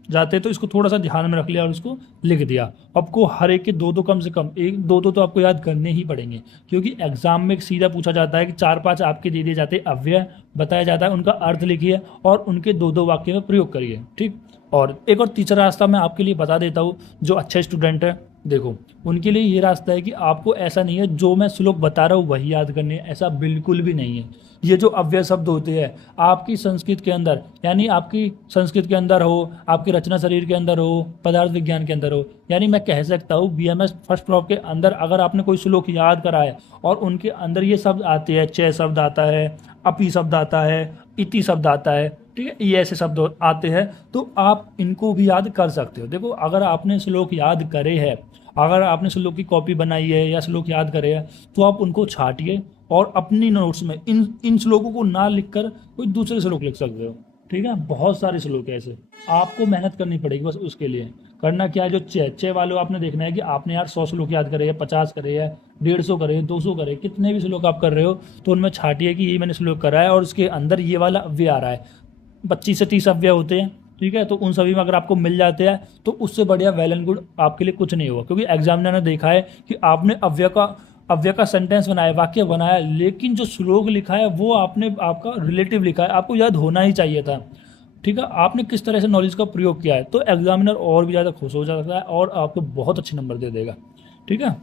जाते, तो इसको थोड़ा सा ध्यान में रख लिया और उसको लिख दिया। आपको हर एक के दो दो कम से कम एक दो दो तो आपको याद करने ही पड़ेंगे, क्योंकि एग्जाम में सीधा पूछा जाता है कि 4-5 आपके दे दिए जाते हैं अव्यय, बताया जाता है उनका अर्थ लिखिए और उनके दो दो वाक्य में प्रयोग करिए, ठीक। और एक और तीसरा रास्ता मैं आपके लिए बता देता हूँ, जो अच्छे स्टूडेंट है देखो, उनके लिए ये रास्ता है कि आपको ऐसा नहीं है जो मैं श्लोक बता रहा हूँ वही याद करने है, ऐसा बिल्कुल भी नहीं है। ये जो अव्यय शब्द होते हैं आपकी संस्कृत के अंदर, यानी आपकी संस्कृत के अंदर हो, आपकी रचना शरीर के अंदर हो, पदार्थ विज्ञान के अंदर हो, यानी मैं कह सकता हूँ बीएमएस फर्स्ट प्रॉप के अंदर अगर आपने कोई श्लोक याद करा है और उनके अंदर ये शब्द आते हैं, चय शब्द आता है, अपी शब्द आता है, इति शब्द आता है, ठीक है, ये ऐसे शब्द आते हैं, तो आप इनको भी याद कर सकते हो। देखो अगर आपने श्लोक याद करे हैं, अगर आपने श्लोक की कॉपी बनाई है या श्लोक याद करे हैं, तो आप उनको छाटिए और अपनी नोट्स में इन इन श्लोकों को ना लिखकर कोई दूसरे श्लोक लिख सकते हो। ठीक है, बहुत सारे श्लोक है ऐसे, आपको मेहनत करनी पड़ेगी बस उसके लिए। करना क्या है, जो चे वालों आपने देखना है कि आपने यार 100 श्लोक याद करे हैं, 50 करे हैं, 150 करे हैं, 200 करे, कितने भी श्लोक आप कर रहे हो, तो उनमें छाटिए कि ये मैंने श्लोक करा है और उसके अंदर ये वाला अव्यय आ रहा है। 25 से 30 अव्यय होते हैं, ठीक है, तो उन सभी में अगर आपको मिल जाते हैं तो उससे बढ़िया वेल एंड गुड आपके लिए कुछ नहीं होगा। क्योंकि एग्जामिनर ने देखा है कि आपने अव्यय का सेंटेंस बनाया, वाक्य बनाया, लेकिन जो श्लोक लिखा है वो आपने आपका रिलेटिव लिखा है, आपको याद होना ही चाहिए था। ठीक है, आपने किस तरह से नॉलेज का प्रयोग किया है, तो एग्जामिनर और भी ज़्यादा खुश हो जाता है और आपको बहुत अच्छे नंबर दे देगा। ठीक है,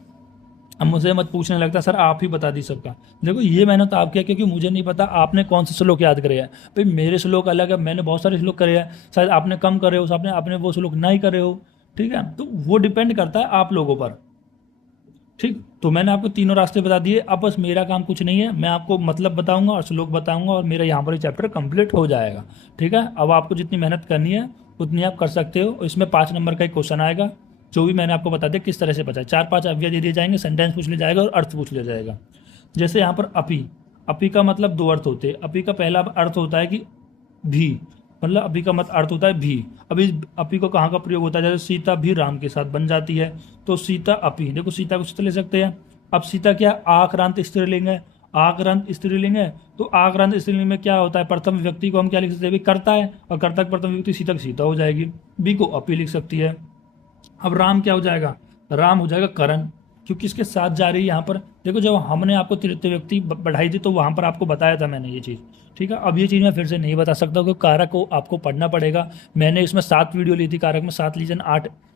अब मुझे मत पूछने लगता सर आप ही बता दी सबका। देखो ये मेहनत आपकी है, क्योंकि मुझे नहीं पता आपने कौन से श्लोक याद करे हैं। भाई मेरे श्लोक अलग है, मैंने बहुत सारे श्लोक करे हैं, शायद आपने कम करे हो, आपने आपने वो श्लोक नहीं करे हो। ठीक है, तो वो डिपेंड करता है आप लोगों पर। ठीक, तो मैंने आपको तीनों रास्ते बता दिए। अब बस मेरा काम कुछ नहीं है, मैं आपको मतलब बताऊंगा और श्लोक बताऊंगा और मेरा यहाँ पर ये चैप्टर कंप्लीट हो जाएगा। ठीक है, अब आपको जितनी मेहनत करनी है उतनी आप कर सकते हो। इसमें 5 नंबर का एक क्वेश्चन आएगा, जो भी मैंने आपको बता दिया किस तरह से बचा। 4-5 अव्यय दे दिए जाएंगे, सेंटेंस पूछ लिया जाएगा और अर्थ पूछ लिया जाएगा। जैसे यहाँ पर अपी, अपी का मतलब 2 अर्थ होते हैं। अपी का पहला अर्थ होता है कि भी, मतलब अपी का मत अर्थ होता है भी। अभी अपी को कहाँ का प्रयोग होता है, जैसे सीता भी राम के साथ बन जाती है, तो सीता अपी। देखो सीता को सीता ले सकते हैं। अब सीता क्या, आक्रांत स्त्रीलिंग है, आक्रांत स्त्रीलिंग है, तो आक्रांत स्त्रीलिंग में क्या होता है, प्रथम व्यक्ति को हम क्या लिख सकते हैं, भी करता है, और कर्ता की प्रथम व्यक्ति सीता की सीता हो जाएगी, बी को अपी लिख सकती है। अब राम क्या हो जाएगा, राम हो जाएगा करण, क्योंकि इसके साथ जा रही है यहाँ पर। देखो जब हमने आपको तृतीय व्यक्ति बढ़ाई थी तो वहाँ पर आपको बताया था मैंने ये चीज़। ठीक है, अब ये चीज़ मैं फिर से नहीं बता सकता क्योंकि कारक को आपको पढ़ना पड़ेगा। मैंने इसमें 7 वीडियो ली थी, कारक में 7 लीजन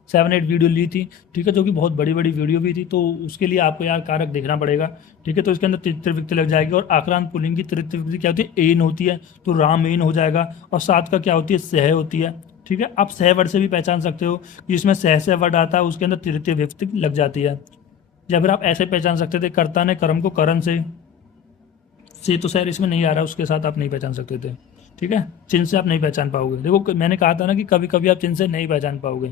7-8 वीडियो ली थी। ठीक है, जो कि बहुत बड़ी बड़ी वीडियो भी थी, तो उसके लिए आपको यार कारक देखना पड़ेगा। ठीक है, तो इसके अंदर तृतीय व्यक्ति लग जाएगी, और आक्रांत पुल्लिंग की तृतीय व्यक्ति क्या होती है, एन होती है, तो राम एन हो जाएगा। और 7 का क्या होती है, सह होती है। ठीक है, आप सह वर्ड से भी पहचान सकते हो कि इसमें सह वर्ड आता है, उसके अंदर तृतीय व्यक्ति लग जाती है। या फिर आप ऐसे पहचान सकते थे, कर्ता ने कर्म को करण से तो सर इसमें नहीं आ रहा, उसके साथ आप नहीं पहचान सकते थे। ठीक है, चिन्ह से आप नहीं पहचान पाओगे। देखो मैंने कहा था ना कि कभी कभी आप चिन्ह से नहीं पहचान पाओगे।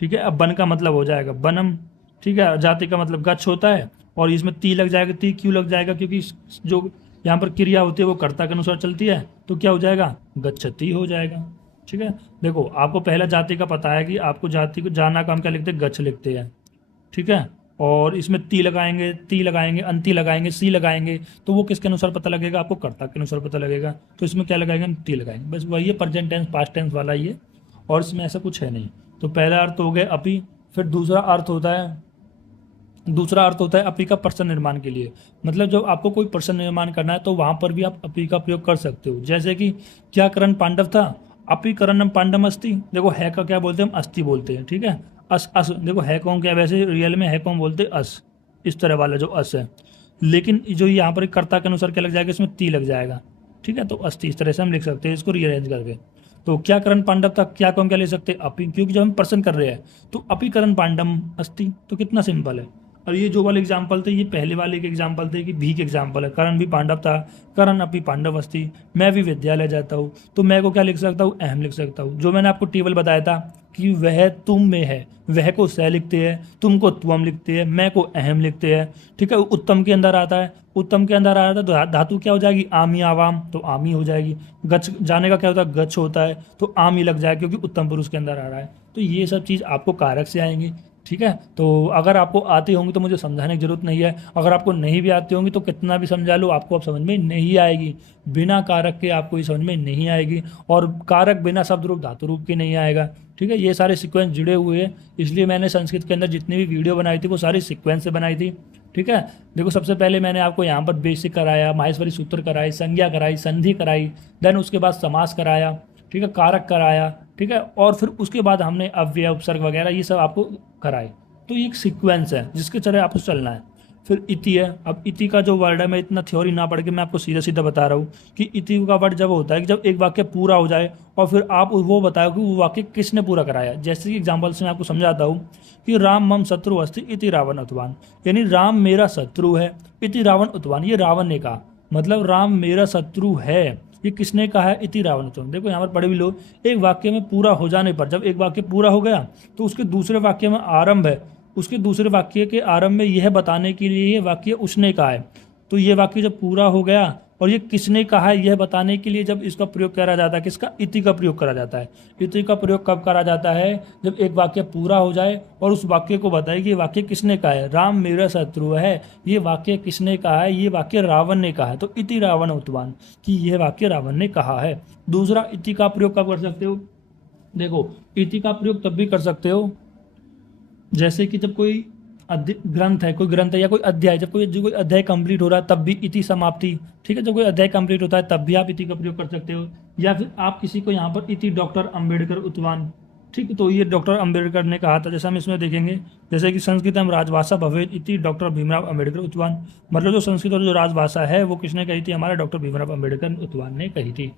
ठीक है, अब बन का मतलब हो जाएगा बनम। ठीक है, जाति का मतलब गच्छ होता है, और इसमें ती लग जाएगा। ती क्यों लग जाएगा, क्योंकि जो यहाँ पर क्रिया होती है वो कर्ता के अनुसार चलती है, तो क्या हो जाएगा, गच्छति हो जाएगा। ठीक है, देखो आपको पहला जाति का पता है कि आपको जाति को जाना का हम क्या लिखते हैं, गच्छ लिखते हैं। ठीक है, और इसमें ती लगाएंगे, अंति लगाएंगे, सी लगाएंगे, तो वो किसके अनुसार पता लगेगा, आपको कर्ता के अनुसार पता लगेगा। तो इसमें क्या लगाएंगे, हम ती लगाएंगे, बस वही है, प्रेजेंट टेंस पास्ट टेंस वाला ही है, और इसमें ऐसा कुछ है नहीं। तो पहला अर्थ हो गया अपी, फिर दूसरा अर्थ होता है अपी का प्रश्न निर्माण के लिए। मतलब जब आपको कोई प्रश्न निर्माण करना है तो वहाँ पर भी आप अपी का प्रयोग कर सकते हो। जैसे कि क्या करण पांडव था, अपी करणम पांडव अस्ति। देखो है का क्या बोलते हैं, हम अस्ति बोलते हैं। ठीक है, अस देखो है कौन, क्या वैसे रियल में है कौन बोलते अस, इस तरह वाला जो अस है, लेकिन जो यहाँ पर कर्ता के अनुसार क्या लग जाएगा, इसमें ती लग जाएगा। ठीक है, तो अस्थि, इस तरह से हम लिख सकते हैं इसको रीअरेंज करके। तो क्या करण पांडव था, क्या कौन क्या ले सकते हैं, अपी, क्योंकि जब हम प्रश्न कर रहे हैं तो अपी करण पांडव अस्ति, तो कितना सिंपल है। और ये जो वाले एग्जाम्पल थे, ये पहले वाले के एग्जाम्पल थे कि भी के एग्जाम्पल है। करण भी पांडव था, करण अपी पांडव अस्ति। मैं भी विद्यालय जाता हूँ, तो मैं को क्या लिख सकता हूँ, अहम लिख सकता हूँ। जो मैंने आपको टेबल बताया था कि वह तुम में है, वह को सह लिखते हैं, तुम को त्वम लिखते हैं, मैं को अहम लिखते हैं। ठीक है, उत्तम के अंदर आता है, उत्तम के अंदर आ रहा था तो धातु क्या हो जाएगी, आमी आवाम, तो आमी हो जाएगी। गच्छ जाने का क्या होता है, गच्छ होता है, तो आमी लग जाएगा क्योंकि उत्तम पुरुष के अंदर आ रहा है। तो ये सब चीज़ आपको कारक से आएंगी। ठीक है, तो अगर आपको आती होंगी तो मुझे समझाने की जरूरत नहीं है, अगर आपको नहीं भी आती होंगी तो कितना भी समझा लो आपको अब समझ में नहीं आएगी। बिना कारक के आपको ये समझ में नहीं आएगी, और कारक बिना शब्द रूप धातु रूप के नहीं आएगा। ठीक है, ये सारे सीक्वेंस जुड़े हुए हैं, इसलिए मैंने संस्कृत के अंदर जितनी भी वीडियो बनाई थी वो सारी सीक्वेंस से बनाई थी। ठीक है, देखो सबसे पहले मैंने आपको यहाँ पर बेसिक कराया, माहेश्वरी सूत्र कराई, संज्ञा कराई, संधि कराई, देन उसके बाद समास कराया, ठीक है, कारक कराया, ठीक है, और फिर उसके बाद हमने अव्यय उपसर्ग वगैरह ये सब आपको कराए। तो ये एक सीक्वेंस है जिसके तरह आपको चलना है। फिर इति है। अब इति का जो वर्ड है, मैं इतना थ्योरी ना पढ़ के मैं आपको सीधा सीधा बता रहा हूँ कि इति का वर्ड जब होता है कि जब एक वाक्य पूरा हो जाए और फिर आप वो बताओ कि वो वाक्य किसने पूरा कराया। जैसे कि एग्जाम्पल से मैं आपको समझाता हूँ कि राम मम शत्रु अस्ति इति रावण उत्वान, यानी राम मेरा शत्रु है, इति रावण उत्वान, ये रावण ने कहा, मतलब राम मेरा शत्रु है, ये किसने कहा है, इति रावण उत्वान। देखो यहाँ पर पढ़े भी लो, एक वाक्य में पूरा हो जाने पर, जब एक वाक्य पूरा हो गया तो उसके दूसरे वाक्य में आरंभ है, उसके दूसरे वाक्य के आरंभ में यह बताने के लिए ये वाक्य उसने कहा है। तो ये वाक्य जब पूरा हो गया और ये किसने कहा है यह बताने के लिए जब इसका प्रयोग करा जाता है, किसका, इति का प्रयोग करा जाता है। इति का प्रयोग कब करा जाता है, जब एक वाक्य पूरा हो जाए और उस वाक्य को बताए कि ये वाक्य किसने कहा है, राम मेरा शत्रु है, ये वाक्य किसने कहा है, ये वाक्य रावण ने कहा है, तो इति रावण उत्वान, कि यह वाक्य रावण ने कहा है। दूसरा, इति का प्रयोग कब कर सकते हो, देखो इति का प्रयोग तब भी कर सकते हो जैसे कि जब कोई ग्रंथ है, कोई ग्रंथ है या कोई अध्याय, जब कोई अध्याय कंप्लीट हो रहा है तब भी इति समाप्ति, ठीक है, जब कोई अध्याय कंप्लीट होता है तब भी आप इति का प्रयोग कर सकते हो। या फिर आप किसी को यहाँ पर इति डॉक्टर अंबेडकर उत्वान, ठीक है, तो ये डॉक्टर अंबेडकर ने कहा था, जैसे हम इसमें देखेंगे, जैसे कि संस्कृतम राजभाषा भवेत इति डॉक्टर भीमराव अंबेडकर उत्वान, मतलब जो संस्कृत और जो राजभाषा है वो किसने कही थी, हमारे डॉक्टर भीमराव अंबेडकर उत्वान ने कही थी,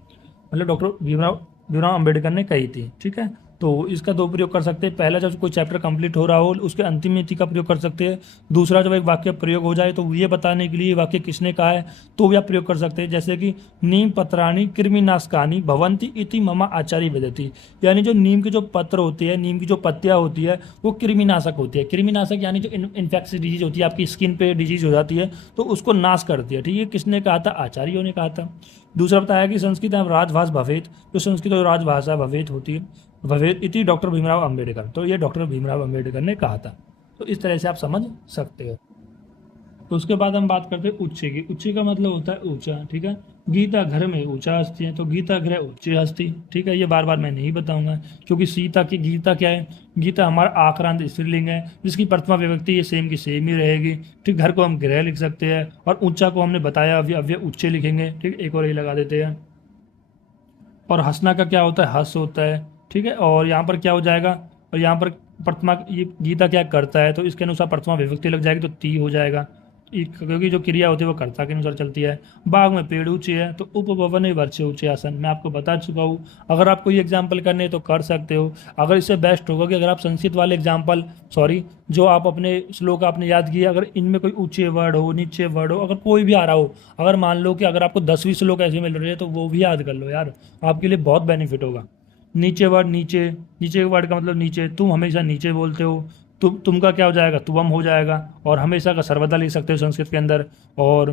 मतलब डॉक्टर भीमराव अंबेडकर ने कही थी, ठीक है। तो इसका दो प्रयोग कर सकते हैं, पहला जब कोई चैप्टर कंप्लीट हो रहा हो उसके अंतिम इति का प्रयोग कर सकते हैं। दूसरा, जब एक वाक्य प्रयोग हो जाए तो ये बताने के लिए वाक्य किसने कहा है तो भी आप प्रयोग कर सकते हैं, जैसे कि नीम पत्राणी कृमिनाशकानी भवंती इति ममा आचार्य वदति, यानी जो नीम के जो पत्र होते हैं, नीम की जो पत्तियां होती है वो कृमिनाशक होती है। कृमिनाशक यानी जो इन्फेक्शियस डिजीज होती है, आपकी स्किन पे डिजीज हो जाती है तो उसको नाश करती है, ठीक है, किसने कहा था, आचार्यों ने कहा था। दूसरा बताया कि संस्कृत राजभाषा भवेत, जो संस्कृत और राजभाषा भवेत होती है, भवेत इति डॉक्टर भीमराव अंबेडकर, तो ये डॉक्टर भीमराव अंबेडकर ने कहा था। तो इस तरह से आप समझ सकते हो। तो उसके बाद हम बात करते हैं उच्चे की। उच्चे का मतलब होता है ऊंचा, ठीक है, गीता घर में ऊंचा हस्ती है, तो गीता गृह उच्चे हस्ती, ठीक है, ये बार बार मैं नहीं बताऊंगा क्योंकि सीता की गीता क्या है, गीता हमारा आक्रांत स्त्रीलिंग है जिसकी प्रथमा विभक्ति ये सेम की सेम ही रहेगी, ठीक, घर को हम गृह लिख सकते हैं और ऊंचा को हमने बताया अव्यय उच्चे लिखेंगे, ठीक, एक और ये लगा देते हैं। और हंसना का क्या होता है, हंस होता है, ठीक है, और यहाँ पर क्या हो जाएगा, और यहाँ पर प्रथमा, ये गीता क्या करता है तो इसके अनुसार प्रथमा विभक्ति लग जाएगी तो ती हो जाएगा, क्योंकि जो क्रिया होती है वो कर्ता के अनुसार चलती है। बाग में पेड़ ऊंचे है तो उपवन वर्चे ऊंचे आसन, मैं आपको बता चुका हूँ, अगर आपको ये एग्जाम्पल करने हैं तो कर सकते हो। अगर इससे बेस्ट होगा कि अगर आप संस्कृत वाले एग्जाम्पल, सॉरी, जो आप अपने श्लोक आपने याद किए, अगर इनमें कोई ऊंचे वर्ड हो, नीचे वर्ड हो, अगर कोई भी आ रहा हो, अगर मान लो कि अगर आपको 10-20 श्लोक ऐसे मिल रहे हैं तो वो भी याद कर लो यार, आपके लिए बहुत बेनिफिट होगा। नीचे वर्ड, नीचे, नीचे के वर्ड का मतलब नीचे, तुम हमेशा नीचे बोलते हो, तुम का क्या हो जाएगा, तुम हो जाएगा, और हमेशा का सर्वदा लिख सकते हो संस्कृत के अंदर। और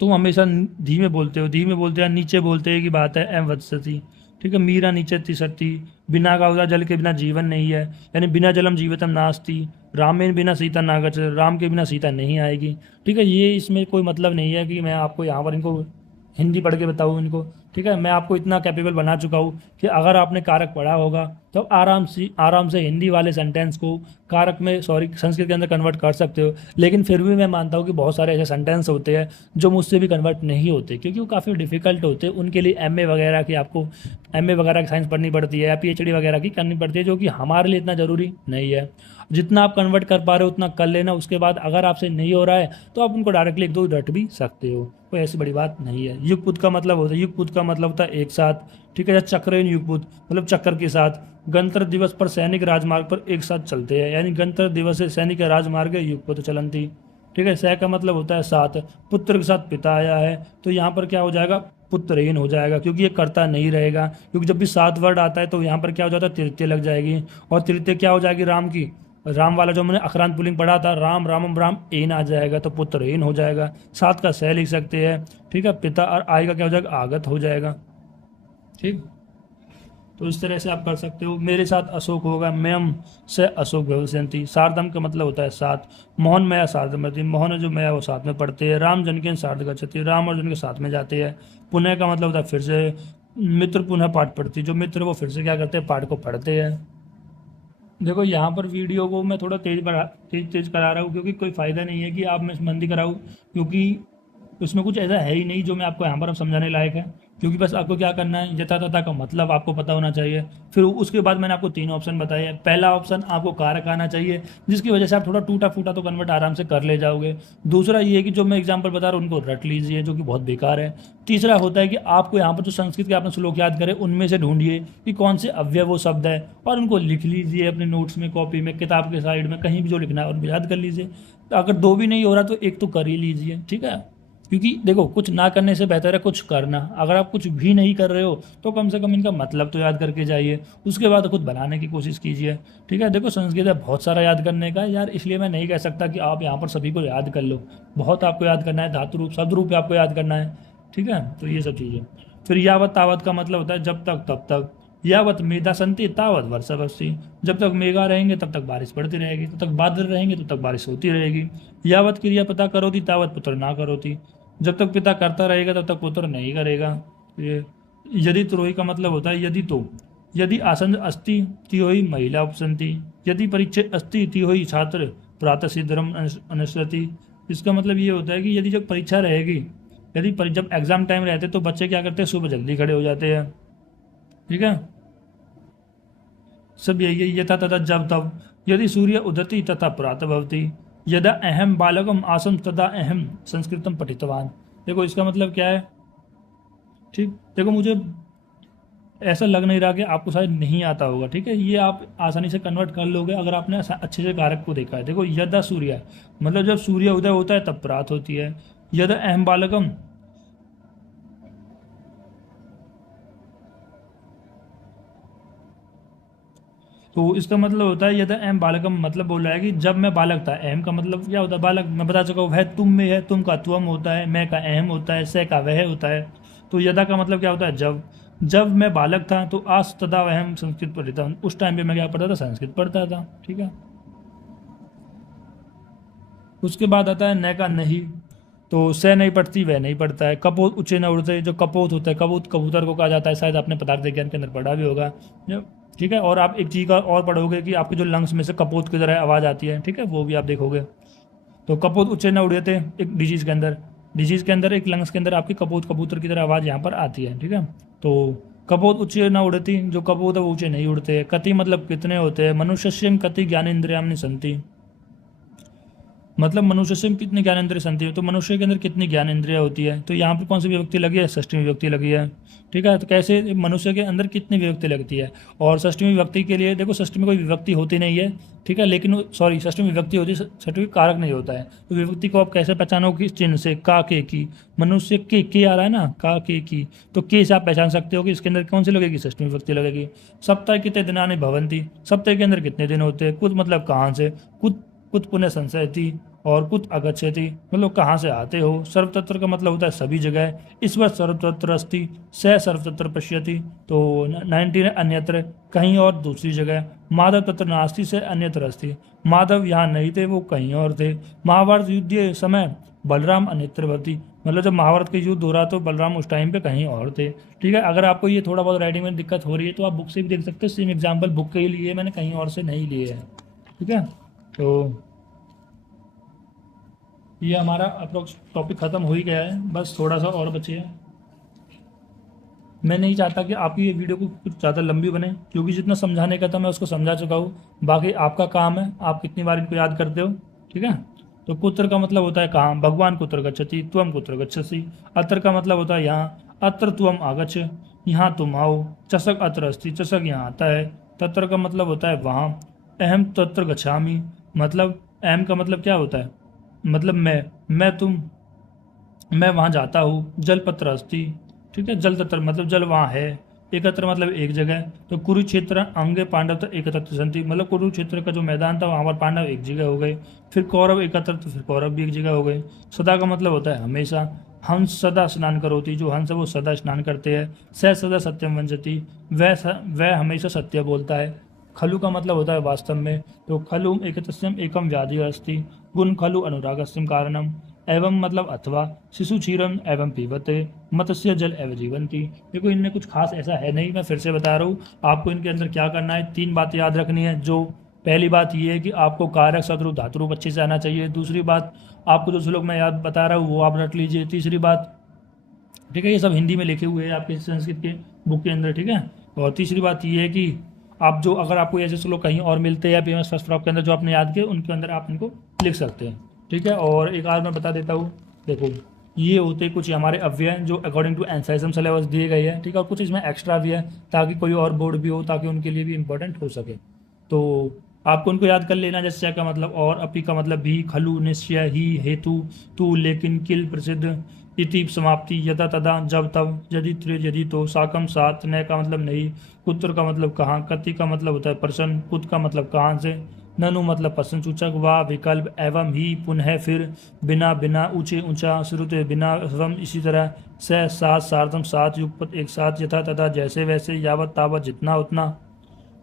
तुम हमेशा धीमे बोलते हो, धीमे बोलते हैं, नीचे बोलते हैं की बात है, एम वत्सती, ठीक है, मीरा नीचे तिसती, बिना का होता जल के बिना जीवन नहीं है, यानी बिना जलम जीवितम नास्ति, राम में बिना सीता नागच, राम के बिना सीता नहीं आएगी, ठीक है। ये इसमें कोई मतलब नहीं है कि मैं आपको यहाँ पर इनको हिंदी पढ़ के बताऊँ इनको, ठीक है, मैं आपको इतना कैपेबल बना चुका हूँ कि अगर आपने कारक पढ़ा होगा तो आराम से हिंदी वाले सेंटेंस को कारक में, सॉरी, संस्कृत के अंदर कन्वर्ट कर सकते हो। लेकिन फिर भी मैं मानता हूँ कि बहुत सारे ऐसे सेंटेंस होते हैं जो मुझसे भी कन्वर्ट नहीं होते क्योंकि वो काफ़ी डिफिकल्ट होते हैं, उनके लिए एमए वगैरह की, आपको एमए वगैरह की साइंस पढ़नी पड़ती है या पीएचडी वगैरह की करनी पड़ती है, जो कि हमारे लिए इतना ज़रूरी नहीं है। जितना आप कन्वर्ट कर पा रहे हो उतना कर लेना, उसके बाद अगर आपसे नहीं हो रहा है तो आप उनको डायरेक्टली एक दो रट भी सकते हो, कोई ऐसी बड़ी बात नहीं है। युगपुत का मतलब होता है, युगपुत का मतलब होता है एक साथ, ठीक है, या चक्रेन युगपुत मतलब चक्कर के साथ। गणतंत्र दिवस पर सैनिक राजमार्ग पर एक साथ चलते हैं, यानी गणतंत्र दिवस से सैनिक राजमार्ग युगपुत चलंती, ठीक है। सह का मतलब होता है साथ, पुत्र के साथ पिता आया है तो यहाँ पर क्या हो जाएगा, पुत्रहीन हो जाएगा क्योंकि ये कर्ता नहीं रहेगा, क्योंकि जब भी सात वर्ड आता है तो यहाँ पर क्या हो जाता है, तृतीय लग जाएगी, और तृतीय क्या हो जाएगी, राम की, राम वाला जो मैंने अक्रांत पुल्लिंग पढ़ा था, राम रामम राम एन आ जाएगा तो पुत्रहीन हो जाएगा। सात का सह लिख सकते हैं, ठीक है, पिता, और आई का क्या हो जाएगा, आगत हो जाएगा, ठीक। तो इस तरह से आप कर सकते हो। मेरे साथ अशोक होगा, मैम से अशोक भविष्यंती। सारदम का मतलब होता है साथ, मोहन मया सारदमती, मोहन जो मया वो साथ में पढ़ते हैं। राम जन के सार्ध गच्छति, राम और जन के साथ में जाते हैं। पुनः का मतलब होता है फिर से, मित्र पुनः पाठ पढ़ती, जो मित्र वो फिर से क्या करते हैं, पाठ को पढ़ते हैं। देखो यहाँ पर वीडियो को मैं थोड़ा तेज करा रहा हूँ क्योंकि कोई फ़ायदा नहीं है कि आप मैं मंदी कराऊँ, क्योंकि उसमें कुछ ऐसा है ही नहीं जो मैं आपको यहाँ पर अब समझाने लायक है। क्योंकि बस आपको क्या करना है, यथा तथा का मतलब आपको पता होना चाहिए। फिर उसके बाद मैंने आपको 3 ऑप्शन बताए हैं। पहला ऑप्शन आपको कारक आना चाहिए, जिसकी वजह से आप थोड़ा टूटा फूटा तो कन्वर्ट आराम से कर ले जाओगे। दूसरा ये है कि जो मैं एग्जाम्पल बता रहा हूँ उनको रट लीजिए, जो कि बहुत बेकार है। तीसरा होता है कि आपको यहाँ पर जो संस्कृत के आपने श्लोक याद करे उनमें से ढूंढिए कि कौन से अव्यय वो शब्द है, और उनको लिख लीजिए अपने नोट्स में, कॉपी में, किताब के साइड में, कहीं भी जो लिखना है उनको याद कर लीजिए। तो अगर 2 भी नहीं हो रहा तो एक तो कर ही लीजिए, ठीक है। क्योंकि देखो, कुछ ना करने से बेहतर है कुछ करना। अगर आप कुछ भी नहीं कर रहे हो तो कम से कम इनका मतलब तो याद करके जाइए, उसके बाद खुद बनाने की कोशिश कीजिए, ठीक है। देखो, संस्कृत है बहुत सारा याद करने का यार, इसलिए मैं नहीं कह सकता कि आप यहाँ पर सभी को याद कर लो। बहुत आपको याद करना है, धातु रूप शब्द रूप आपको याद करना है, ठीक है। तो ये सब चीज़ें। फिर यावत तावत का मतलब होता है जब तक तब तक। यावत मेधा संति तावत वर्षा बरसी। जब तक मेघा रहेंगे तब तक बारिश पड़ती रहेगी, तब तक बादल रहेंगे तब तक बारिश होती रहेगी। यावत क्रिया पता करोती तावत पुत्र ना करोती। जब तक पिता करता रहेगा तब तक पुत्र नहीं करेगा। ये यदि त्रोही का मतलब होता है यदि तो। यदि आसन अस्ति तिहोई महिला उपसंति। यदि परीक्षा अस्ति तिहोई छात्र प्रातः सिद्धरम अनुसरति। इसका मतलब ये होता है कि यदि जब परीक्षा रहेगी, जब एग्जाम टाइम रहते तो बच्चे क्या करते हैं, सुबह जल्दी खड़े हो जाते हैं, ठीक है। सब यही यथा तथा जब तब। यदि सूर्य उदति तथा प्रातः भवति। यदा अहम बालकम आसम तदा अहम संस्कृतम पठितवान। देखो, इसका मतलब क्या है, ठीक। देखो, मुझे ऐसा लग नहीं रहा कि आपको शायद नहीं आता होगा, ठीक है। ये आप आसानी से कन्वर्ट कर लोगे अगर आपने अच्छे से कारक को देखा है। देखो, यदा सूर्य मतलब जब सूर्य उदय होता है तब प्रात होती है। यदा अहम बालकम, तो इसका मतलब होता है यदा अहम बालकम, मतलब बोल रहा है कि जब मैं बालक था। अहम का मतलब क्या होता है, बालक। मैं बता चुका हूँ, वह तुम में है, तुम का त्वम होता है, मैं का अहम होता है, से का वह होता है। तो यदा का मतलब क्या होता है, जब मैं बालक था तो आस तदा अहम संस्कृत पढ़ता हूँ। उस टाइम पे मैं क्या पढ़ता था, संस्कृत पढ़ता था, ठीक है। उसके बाद आता है न का नहीं। तो से नहीं पढ़ती, वह नहीं पढ़ता है। कपोत ऊंचे न उड़ते, जो कपोत होता है, कबूत कबूतर को कहा जाता है, शायद आपने पदार्थ विज्ञान के अंदर पढ़ा भी होगा, ठीक है। और आप एक चीज़ का और पढ़ोगे कि आपके जो लंग्स में से कपोत की तरह आवाज़ आती है, ठीक है, वो भी आप देखोगे। तो कपोत ऊंचे न उड़ते, एक डिजीज के अंदर एक लंग्स के अंदर आपकी कपोत कबूतर की तरह आवाज़ यहाँ पर आती है, ठीक है। तो कपोत ऊंचे न उड़ती, जो कपोत है वो ऊंचे नहीं उड़ते। कति मतलब कितने होते हैं। मनुष्य कति ज्ञानेन्द्रियामनि संति। मतलब मनुष्य से कितनी ज्ञान इंद्रिय संति है, तो मनुष्य के अंदर कितनी ज्ञान इंद्रिया होती है। तो यहाँ पर कौन सी विभक्ति लगी है, षष्ठवी विभक्ति लगी है, ठीक है। तो कैसे मनुष्य के अंदर कितनी विभक्ति लगती है। और षष्ठवी विभक्ति के लिए देखो, षष्ठी में कोई विभक्ति होती नहीं है, ठीक है। लेकिन सॉरी, षष्ठी में विभक्ति होती है, षष्ठी कारक नहीं होता है। तो विभक्ति को आप कैसे पहचानोगे, चिन्ह से। का के की, मनुष्य के आ रहा है ना, का के की, तो के से आप पहचान सकते हो कि इसके अंदर कौन सी लगेगी, षष्ठी विभक्ति लगेगी। सप्ताह कितने दिनानि भवंती। सप्ताह के अंदर कितने दिन होते हैं। कुत मतलब कहाँ से, कुत कुत पुनः संशयति, और कुत अगच्छति मतलब कहाँ से आते हो। सर्वतत्र का मतलब होता है सभी जगह। ईश्वर सर्वतत्र अस्ति, स सर्वतत्र पश्यति, तो 19 अन्यत्र, कहीं और दूसरी जगह। माधव तत्र नास्ति, से अन्यत्र अस्ति, माधव यहाँ नहीं थे, वो कहीं और थे। महाभारत युद्ध समय बलराम अन्यत्र भवति, मतलब जब महाभारत का युद्ध हो रहा तो बलराम उस टाइम पे कहीं और थे, ठीक है। अगर आपको ये थोड़ा बहुत राइटिंग में दिक्कत हो रही है तो आप बुक से भी देख सकते हो। सेम एग्जाम्पल बुक के ही लिए, मैंने कहीं और से नहीं लिए हैं, ठीक है। तो ये हमारा अप्रोक्स टॉपिक ख़त्म हो ही गया है, बस थोड़ा सा और बचे है। मैं नहीं चाहता कि आपकी ये वीडियो को कुछ ज़्यादा लंबी बने, क्योंकि जितना समझाने का था मैं उसको समझा चुका हूँ। बाकी आपका काम है, आप कितनी बार इनको याद करते हो, ठीक है। तो कुत्र का मतलब होता है कहाँ, भगवान कुत्र गच्छति, त्वम कुत्र गच्छसि। अत्र का मतलब होता है यहाँ, अत्र त्वम आगच्छ, यहाँ तुम आओ। चषक अत्र अस्ति, चषक यहाँ आता है। तत्र का मतलब होता है वहाँ। अहम तत्र गच्छामि, मतलब अहम का मतलब क्या होता है, मतलब मैं वहाँ जाता हूँ। जलपत्र अस्ति, ठीक है। जल तत्र मतलब जल वहाँ है। एकत्र मतलब एक जगह। तो कुरुक्षेत्र अंगे पांडव तो एकत्र संति, मतलब कुरुक्षेत्र का जो मैदान था वहाँ पर पांडव एक जगह हो गए। फिर कौरव एकत्र, तो फिर कौरव भी एक जगह हो गए। सदा का मतलब होता है हमेशा। हंस सदा स्नान करोती, जो हंस है वो सदा स्नान करते हैं। स सदा सत्यम वंचति, वह हमेशा सत्य बोलता है। खलु का मतलब होता है वास्तव में। तो खलु एकतस्यम एकम व्याधि अस्ति, गुण खलु अनुरागस्यम कारणम। एवं मतलब अथवा, शिशु क्षीरम एवं पीबते, मत्स्य जल एवं जीवंती। देखो, इनमें कुछ खास ऐसा है नहीं, मैं फिर से बता रहा हूँ। आपको इनके अंदर क्या करना है, 3 बातें याद रखनी है। जो पहली बात ये है कि आपको कारक शत्रु धातुरूप अच्छे से आना चाहिए। दूसरी बात, आपको जो श्लोक मैं याद बता रहा हूँ वो आप रट लीजिए। तीसरी बात, ठीक है, ये सब हिंदी में लिखे हुए हैं आपके संस्कृत के बुक के अंदर। ठीक है, और तीसरी बात ये है कि आप जो अगर आपको ऐसे लोग कहीं और मिलते हैं या PMS फर्स्ट क्रॉप के अंदर जो आपने याद किए उनके अंदर आप इनको लिख सकते हैं। ठीक है, और एक और मैं बता देता हूँ, देखो ये होते कुछ हमारे अव्यय हैं जो अकॉर्डिंग टू एनसाइजम सिलेबस दिए गए हैं। ठीक है, और कुछ इसमें एक्स्ट्रा भी है ताकि कोई और बोर्ड भी हो ताकि उनके लिए भी इंपॉर्टेंट हो सके। तो आपको उनको याद कर लेना, जैसे च का मतलब और, अपी का मतलब भी, खलु निश्चय ही हेतु, तू लेकिन, किल प्रसिद्ध, इति समाप्ति, यदा तदा जब तब, यदि त्रिज यदि तो, साकम सात, न का मतलब नहीं, पुत्र का मतलब कहाँ, कति का मतलब होता है प्रश्न, कुत का मतलब कहाँ से, ननु मतलब प्रश्न सूचक, वा विकल्प, एवं ही, पुनः फिर, बिना बिना, ऊंचे ऊंचा, श्रुते बिना, स्वम इसी तरह, स सात सार्धम सात, युगपत एक साथ, यथा तथा जैसे वैसे, यावत तावत जितना उतना।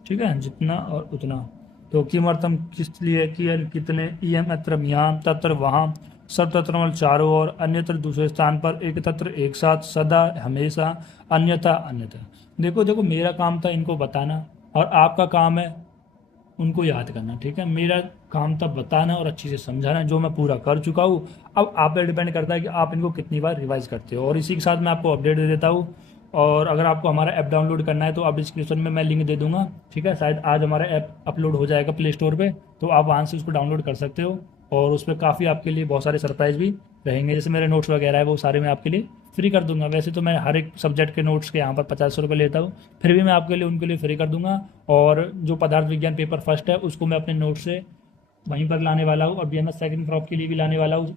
ठीक है, जितना और उतना। तो किमर्थम किस लिए, कियन कितने, इयम अत्र यहाँ, तत्र वहाँ, सब तत्र चारों ओर, अन्यत्र दूसरे स्थान पर, एक तत्र एक साथ, सदा हमेशा, अन्यथा अन्यथा। देखो देखो, मेरा काम था इनको बताना और आपका काम है उनको याद करना। ठीक है, मेरा काम था बताना और अच्छे से समझाना, जो मैं पूरा कर चुका हूँ। अब आप पे डिपेंड करता है कि आप इनको कितनी बार रिवाइज करते हो। और इसी के साथ मैं आपको अपडेट दे देता हूँ, और अगर आपको हमारा ऐप डाउनलोड करना है तो आप डिस्क्रिप्शन में मैं लिंक दे दूंगा। ठीक है, शायद आज हमारा ऐप अपलोड हो जाएगा प्ले स्टोर पे, तो आप वहाँ से उसको डाउनलोड कर सकते हो। और उस पर काफ़ी आपके लिए बहुत सारे सरप्राइज भी रहेंगे, जैसे मेरे नोट्स वगैरह है वो सारे मैं आपके लिए फ्री कर दूंगा। वैसे तो मैं हर एक सब्जेक्ट के नोट्स के यहाँ पर 50 रुपये लेता हूँ, फिर भी मैं आपके लिए उनके लिए फ्री कर दूंगा। और जो पदार्थ विज्ञान पेपर फर्स्ट है उसको मैं अपने नोट्स से वहीं पर लाने वाला हूँ, और BMS सेकंड क्रॉप के लिए भी लाने वाला हूँ।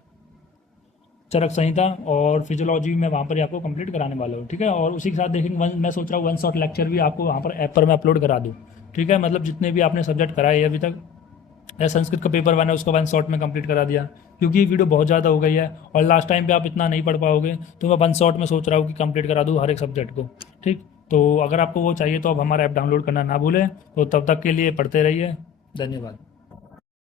चरक संहिता और फिजियोलॉजी में वहाँ पर ही आपको कंप्लीट कराने वाला हूँ। ठीक है, और उसी के साथ देखेंगे मैं सोच रहा हूँ 1 शॉट लेक्चर भी आपको वहाँ पर ऐप पर मैं अपलोड करा दूँ। ठीक है, मतलब जितने भी आपने सब्जेक्ट कराए हैं अभी तक, या संस्कृत का पेपर 1 है उसका 1 शॉट में कंप्लीट करा दिया, क्योंकि ये वीडियो बहुत ज़्यादा हो गई है और लास्ट टाइम पे आप इतना नहीं पढ़ पाओगे, तो मैं 1 शॉट में सोच रहा हूँ कि कंप्लीट करा दूँ हर एक सब्जेक्ट को। ठीक, तो अगर आपको वो चाहिए तो अब हमारा ऐप डाउनलोड करना ना भूलें। तो तब तक के लिए पढ़ते रहिए, धन्यवाद।